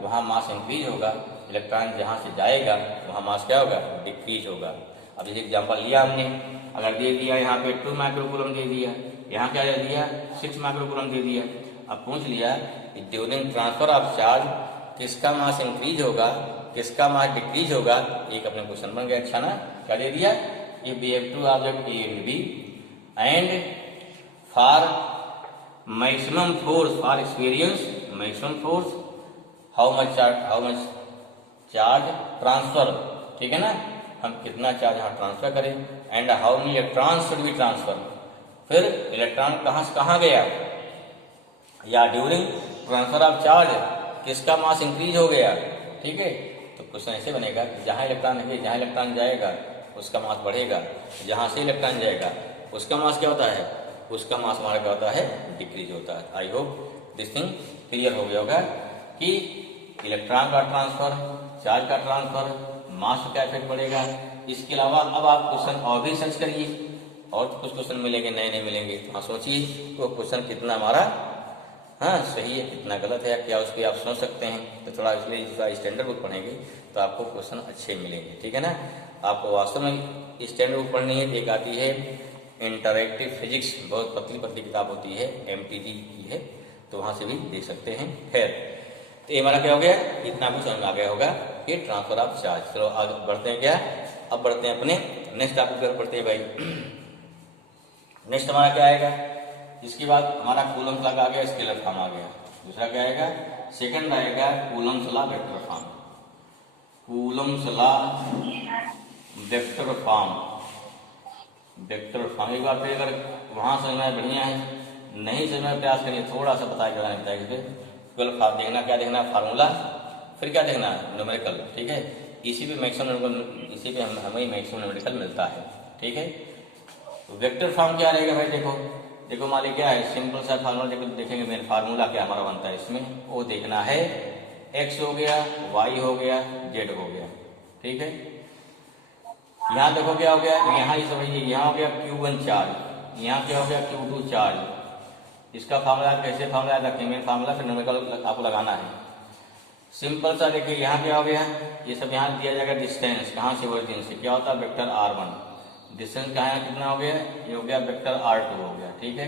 वहाँ मास इंक्रीज होगा, इलेक्ट्रॉन जहाँ से जाएगा वहाँ मास क्या होगा, डिक्रीज होगा। अब जैसे एग्जाम्पल लिया हमने, अगर दे दिया यहाँ पे 2 माइक्रोकूलम दे दिया, यहाँ क्या दे दिया 6 माइक्रोकूलम दे दिया। अब पूछ लिया कि ड्यूरिंग ट्रांसफर ऑफ चार्ज किसका मास इंक्रीज होगा, किसका मास डिक्रीज होगा। एक अपने क्वेश्चन बन गया, अच्छा ना। क्या दे दिया, if we have two objects A and B and for maximum force for experience maximum force how much charge transfer, ठीक है ना, हम कितना चार्ज यहाँ ट्रांसफर करें, and how many electrons should be transfer, फिर इलेक्ट्रॉन कहाँ से कहाँ गया, या ड्यूरिंग ट्रांसफर ऑफ चार्ज किसका मास इंक्रीज हो गया। ठीक है, तो क्वेश्चन ऐसे बनेगा, जहाँ इलेक्ट्रॉन है जहाँ इलेक्ट्रॉन जाएगा उसका मास बढ़ेगा, जहाँ से इलेक्ट्रॉन जाएगा उसका मास क्या होता है, उसका मास हमारा क्या होता है, डिक्रीज होता है। I hope this thing clear हो गया होगा कि इलेक्ट्रॉन का ट्रांसफर, चार्ज का ट्रांसफर, मास का क्या इफेक्ट पड़ेगा। इसके अलावा अब आप क्वेश्चन और भी सर्च करिए, और कुछ क्वेश्चन मिलेंगे, नए नए मिलेंगे, तो हाँ सोचिए तो क्वेश्चन कितना हमारा हाँ सही है, कितना गलत है, क्या उस पर आप सोच सकते हैं। तो थोड़ा इसलिए थोड़ा स्टैंडर्ड बुक पढ़ेंगे तो आपको क्वेश्चन अच्छे मिलेंगे। ठीक है ना, आपको वास्तव में स्टैंडर्ड बुक पढ़नी है। एक आती है इंटरैक्टिव फिजिक्स, बहुत पतली पतली किताब होती है, MTG की है, तो वहाँ से भी देख सकते हैं। खैर, तो ये हमारा क्या हो गया, इतना कुछ समझ में आ गया होगा कि ट्रांसफर ऑफ चार्ज। चलो आगे बढ़ते हैं, क्या अब बढ़ते हैं अपने नेक्स्ट टॉपिक पर पढ़ते हैं भाई। नेक्स्ट हमारा क्या आएगा, इसके बाद हमारा कूलम्स लॉ आ गया, स्केलर फॉर्म आ गया। दूसरा क्या आएगा, सेकंड आएगा Coulomb's law vector form, Coulomb's law vector form, vector form. एक बार फिर अगर वहाँ समझना है बढ़िया है, नहीं समझने का प्रयास करिए, थोड़ा सा पता कराना चाहिए। केवल देखना क्या देखना, फार्मूला, फिर क्या देखना, न्यूमेरिकल। ठीक है, इसी पे मैक्सिमम, इसी पे हमें मैक्सिमम न्यूमेरिकल मिलता है। ठीक है, तो वेक्टर फॉर्म क्या रहेगा भाई, देखो मान लीजिए क्या है, सिंपल सा फार्मूला देखेंगे, मेन फार्मूला क्या हमारा बनता है इसमें, वो देखना है। x हो गया, y हो गया, z हो गया। ठीक है, यहाँ देखो क्या हो गया, यहाँ ही समझिए, यहाँ हो गया Q1 चार्ज, यहाँ क्या हो गया Q2 चार्ज। इसका फार्मूला कैसे फार्मूला रखेंगे, मेन फार्मूला फिर न्यूमेरिकल आपको लगाना है। सिंपल सा देखिए, यहाँ क्या हो गया, ये सब यहाँ दिया जाएगा डिस्टेंस, कहाँ से ओरिजिन से, क्या होता है वेक्टर R1। डिस्टेंस कहाँ है, कितना हो गया, ये हो गया वेक्टर R2 हो गया। ठीक है,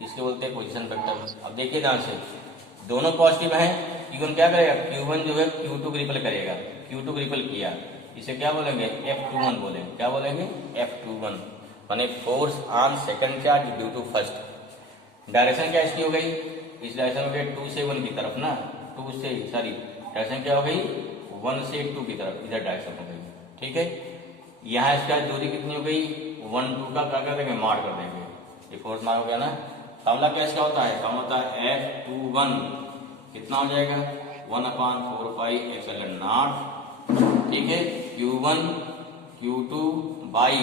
इसके बोलते हैं पोजीशन वेक्टर। अब देखिए ध्यान से, दोनों पॉजिटिव हैं, Q1 क्या करेगा, Q1 जो है Q2 को रिपल करेगा, Q2 को रिपल किया, इसे क्या बोलेंगे, F21 बोलेंगे। क्या बोलेंगे, F21, माने force on second charge due to first. Direction क्या इसकी हो गई, इस डायरेक्शन हो गई 2 से 1 की तरफ ना, 2 से सॉरी डायरेक्शन क्या हो गई, 1 से 2 की तरफ, इधर डायरेक्शन हो गई। ठीक है, यहाँ इसका दूरी कितनी हो गई, 1 2 का क्या कर देंगे, मार कर देंगे, ये फोर्स मार हो गया ना। फार्मूला क्या इसका होता है, फार्मूला होता है F21 कितना हो जाएगा, 1/4πε0। ठीक है, Q1 Q2 बाई,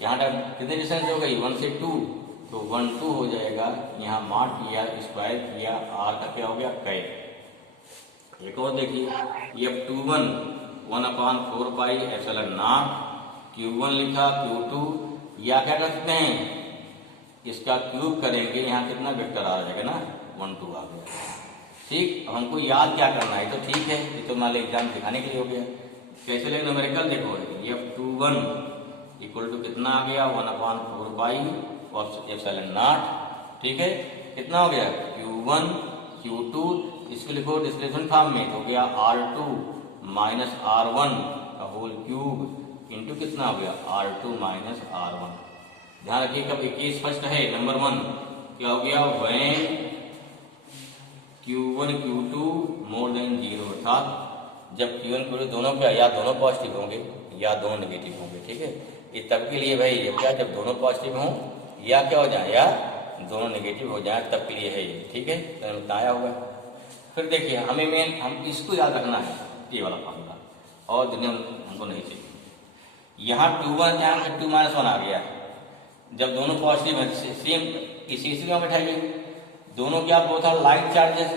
यहाँ कितने डिस्टेंस हो गई, 1 से 2, तो 1 2 हो जाएगा, यहाँ मार किया, स्क्वायर किया, R का क्या हो गया, कैप। एक और देखिए, F21 1/4πε0, Q1 लिखा, Q2, या क्या कर सकते हैं, इसका क्यूब करेंगे, यहाँ कितना वेक्टर आ जाएगा ना, 1 2 आ गया। ठीक, अब हमको याद क्या करना है, तो ठीक है, ये तो मान लो एग्जाम दिखाने के लिए हो गया। कैसे ले न्यूमेरिकल, देखो F21 इक्वल टू कितना आ गया, 1/4πε0। ठीक है, कितना हो गया, Q1 Q2, इसको लिखो डिस्प्लेसमेंट फॉर्म में, तो गया R2 माइनस R1 का होल क्यूब इंटू कितना हो गया, R2 माइनस R1। ध्यान रखिए, कब केस फर्स्ट है, नंबर 1 क्या हो गया, when Q1 Q2 more than 0, अर्थात जब Q1 Q2 दोनों क्या, या दोनों पॉजिटिव होंगे या दोनों नेगेटिव होंगे। ठीक है, ये तब के लिए भाई, क्या जब दोनों पॉजिटिव हों या क्या हो जाए, या दोनों नेगेटिव हो जाए, तब के लिए है ये। ठीक है, तो बताया होगा। फिर देखिए, हमें मेन हम इसको याद रखना है, ये वाला फार्मूला, और दुनिया हमको नहीं चाहिए। यहाँ 2 यहाँ से 2 - 1 आ गया, जब दोनों पॉजिटिव है, सेम इसी में बैठाइए, दोनों क्या बोल था, लाइक चार्जेस,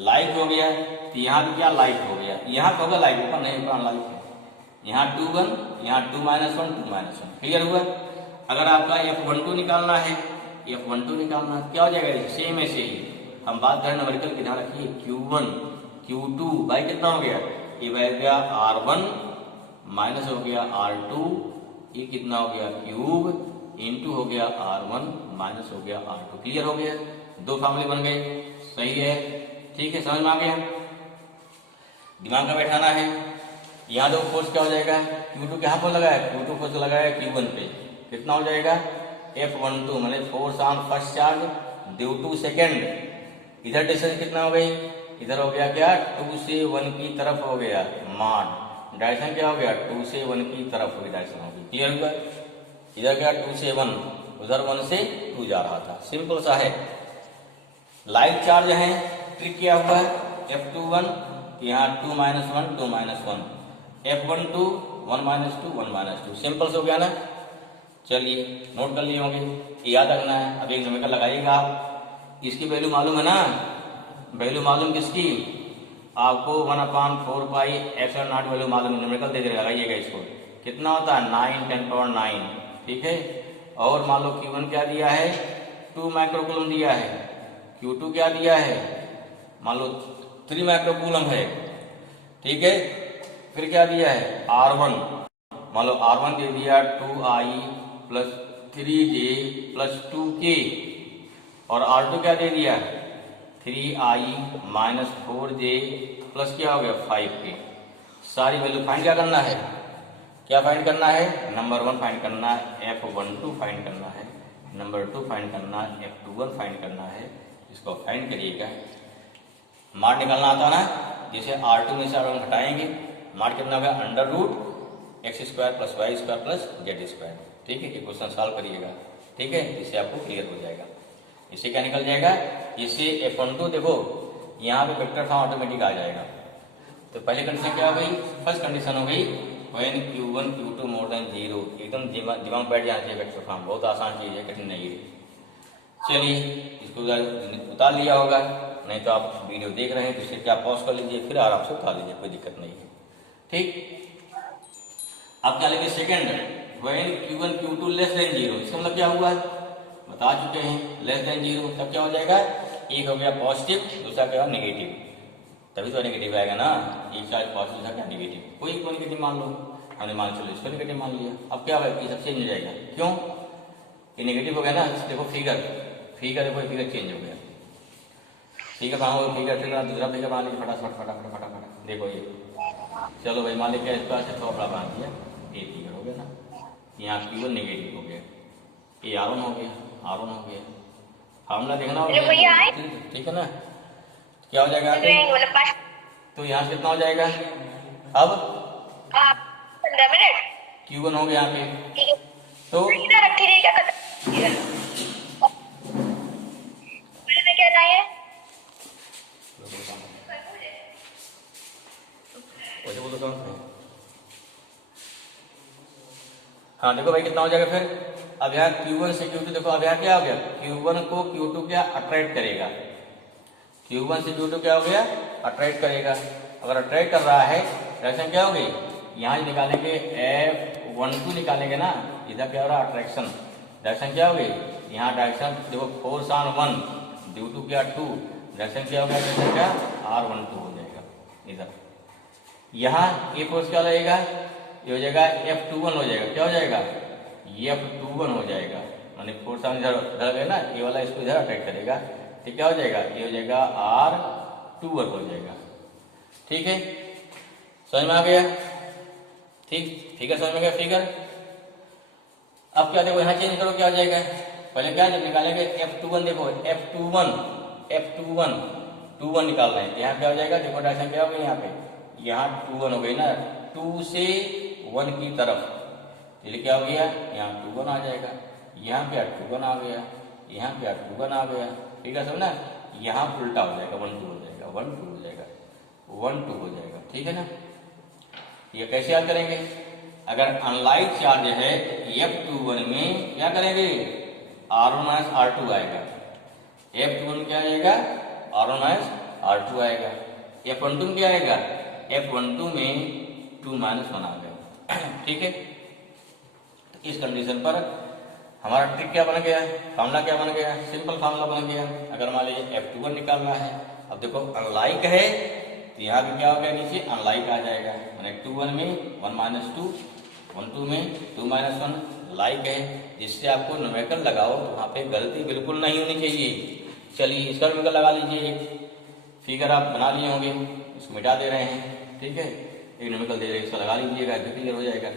लाइक हो गया, तो यहाँ तो क्या लाइट हो गया, यहाँ तो होगा लाइट ऊपर नहीं, ऊपर लाइट है, यहाँ 2 1, यहाँ 2 -1 2 -1। क्लियर हुआ। अगर आपका F12 निकालना है, F12 निकालना क्या हो जाएगा, सेम ऐसे ही हम बात करें नंबरिकल की, ध्यान रखिए Q1 Q2 भाई कितना हो गया, ये हो गया R1 माइनस हो गया R2, ये कितना हो गया क्यूब इंटू हो गया R1 माइनस हो गया R2। क्लियर हो गया, दो फॉर्मूले बन गए, सही है, ठीक है, समझ में आ गया। दिमाग का बैठाना है। यहाँ दो फोर्स क्या हो जाएगा, Q2 कहाँ पर लगाया, Q2 फोर्स लगाया Q1 पे, कितना हो जाएगा F12 मैंने force on first charge due to second. इधर डिस्टेंस कितना हो गई, इधर हो गया क्या 2 से 1 की तरफ हो गया मान, डायरेक्शन क्या हो गया 2 से 1 की तरफ हुई डायरेक्शन होगी। क्लियर हुआ, इधर क्या 2 से 1, उधर 1 से 2 जा रहा था, सिंपल सा है। लाइट चार्ज है, ट्रिक क्या हुआ F21 यहाँ 2 -1 2 -1, F12 1 -2 1 -2, सिंपल से हो गया ना। चलिए नोट कर लिए होंगे, याद रखना है। अभी एक न्यूमेरिकल लगाइएगा आप, इसकी वैल्यू मालूम है ना, वैल्यू मालूम किसकी, आपको 1/4 पाई एप्सिलॉन नॉट वैल्यू मालूम, न्यूमेरिकल दे दे, लगाइएगा इसको, कितना होता है 9 10 पावर 9, ठीक है। और मान लो Q1 क्या दिया है 2 माइक्रोकूलम दिया है, Q2 क्या दिया है मान लो 3 माइक्रोकूलम है, ठीक है। फिर क्या दिया है R1, मान लो R1 दे दिया 2I plus 3J plus 2K, और R2 क्या दे दिया 3I माइनस 4J प्लस क्या हो गया 5K। सारी वैल्यू फाइंड क्या करना है, क्या फाइंड करना है, नंबर 1 फाइंड करना है, F12 फाइंड करना है, नंबर 2 फाइंड करना है, F21 फाइंड करना है। इसको फाइंड करिएगा। मार्ट निकालना आता ना, जैसे R2 में से R1 घटाएंगे, मार्ट कितना होगा √x² plus y² plus z², ठीक है। क्वेश्चन सॉल्व करिएगा, ठीक है, इससे आपको क्लियर हो जाएगा। इससे क्या निकल जाएगा, इससे F12 देखो यहाँ पे वेक्टर फॉर्म ऑटोमेटिक आ जाएगा। तो पहली कंडीशन क्या हो गई, फर्स्ट कंडीशन हो गई when Q1 Q2 more than 0, एकदम दिमाग बैठ जाना चाहिए, वेक्टर फॉर्म बहुत आसान चीज है, कठिन नहीं है। चलिए इसको उतार लिया होगा, नहीं तो आप वीडियो देख रहे हैं तो इसे क्या पॉज कर लीजिए, फिर आराम से उतार लीजिए, कोई दिक्कत नहीं है, ठीक। अब क्या लेंगे second, when Q1 Q2 less than 0, इसका मतलब क्या हुआ बता चुके हैं, लेस देन 0 तब क्या हो जाएगा, एक हो गया पॉजिटिव, दूसरा क्या नेगेटिव, तभी तो नेगेटिव आएगा ना, एक साइड पॉजिटिव दूसरा क्या नेगेटिव, कोई नेगेटिव मान लो, हमने मान चलो इसको नेगेटिव मान लिया। अब क्या होगा, ये सब चेंज हो जाएगा, क्यों, ये नेगेटिव हो गया ना, देखो फिगर देखो, फिगर चेंज हो गया, फिगर कहाँ हो, फिगर दूसरा फिगर मान लीजिए, फटाफट फटाफट फटाफट देखो ये, चलो भाई मान लीजिए इस पास थोड़ा बड़ा बना दिया, ये फिगर हो गया ना, यहाँ Q1 नेगेटिव हो गया, ये R1 हो गया, R1 हो गया, फार्मूला देखना होगा, ठीक है ना। क्या हो जाएगा तो यहाँ से कितना हो जाएगा, अब 15 मिनट Q1 हो गया यहाँ पे, तो क्या है वैसे बोलो तो हाँ, देखो भाई कितना हो जाएगा फिर, अब यहाँ Q1 से Q2 देखो, अब यहाँ क्या हो गया, Q1 को Q2 क्या अट्रैक्ट करेगा, Q1 से Q2 क्या हो गया अट्रैक्ट करेगा। अगर अट्रैक्ट कर रहा है डायरेक्शन क्या होगी, यहाँ निकालेंगे F12 निकालेंगे ना, इधर क्या हो रहा है अट्रैक्शन, डायरेक्शन क्या होगी, यहाँ डायरेक्शन देखो फोर्स ऑन 1 ड्यू टू क्या 2, डायरेक्शन क्या होगा, डायरेक्शन क्या R12 हो जाएगा इधर। यहाँ ये फोर्स क्या लगेगा, ये हो जाएगा F21 हो जाएगा, क्या हो जाएगा F21 हो जाएगा, माने फोर्स ऑन इधर गया ना, ये वाला इसको इधर अट्रैक्ट करेगा, ठीक क्या हो जाएगा, ये हो जाएगा R21 हो जाएगा, ठीक है, समझ में आ गया, ठीक, फिगर समझ में गया फिगर। अब क्या देखो यहाँ चेंज करो, क्या हो जाएगा, पहले क्या जब निकालेंगे F21, देखो F21 21 निकाल रहे हैं, यहाँ क्या हो जाएगा, देखो डायरेक्शन क्या हो गई यहाँ पे, यहाँ 21 हो गई ना, 2 से 1 की तरफ, इसलिए क्या हो गया, यहाँ 21 आ जाएगा, यहाँ पे 21 आ गया, यहाँ पे 21 आ गया, ठीक है, समझना, यहाँ उल्टा हो जाएगा, 1 2 हो जाएगा, 1 2 हो जाएगा, 1 2 हो जाएगा, ठीक है ना। ये कैसे याद करेंगे, अगर अनलाइट चार्ज है F21 में क्या करेंगे, R1 माइनस R2 आएगा, F21 क्या आएगा R1 माइनस R2 आएगा, F12 में क्या आएगा, F12 में 2 माइनस 1 आ गया। ठीक है, तो इस कंडीशन पर हमारा ट्रिक क्या बन गया, फार्मूला क्या बन गया, सिंपल फार्मूला बन गया। अगर मान लीजिए F21 निकालना है, अब देखो अनलाइक है तो यहाँ पे क्या हो गया, नीचे अनलाइक आ जाएगा, मैंने 21 में 1 माइनस 2, 12 में 2 माइनस 1 लाइक है, जिससे आपको न्यूमेरिकल लगाओ तो वहाँ पे गलती बिल्कुल नहीं होनी चाहिए। चलिए इसका न्यूमेरिकल लगा लीजिए, एक फिगर आप बना लिए होंगे, इसको मिटा दे रहे हैं। ठीक है, एक न्यूमेरिकल दे रहे हैं, इसको लगा लीजिएगा, क्लियर हो जाएगा।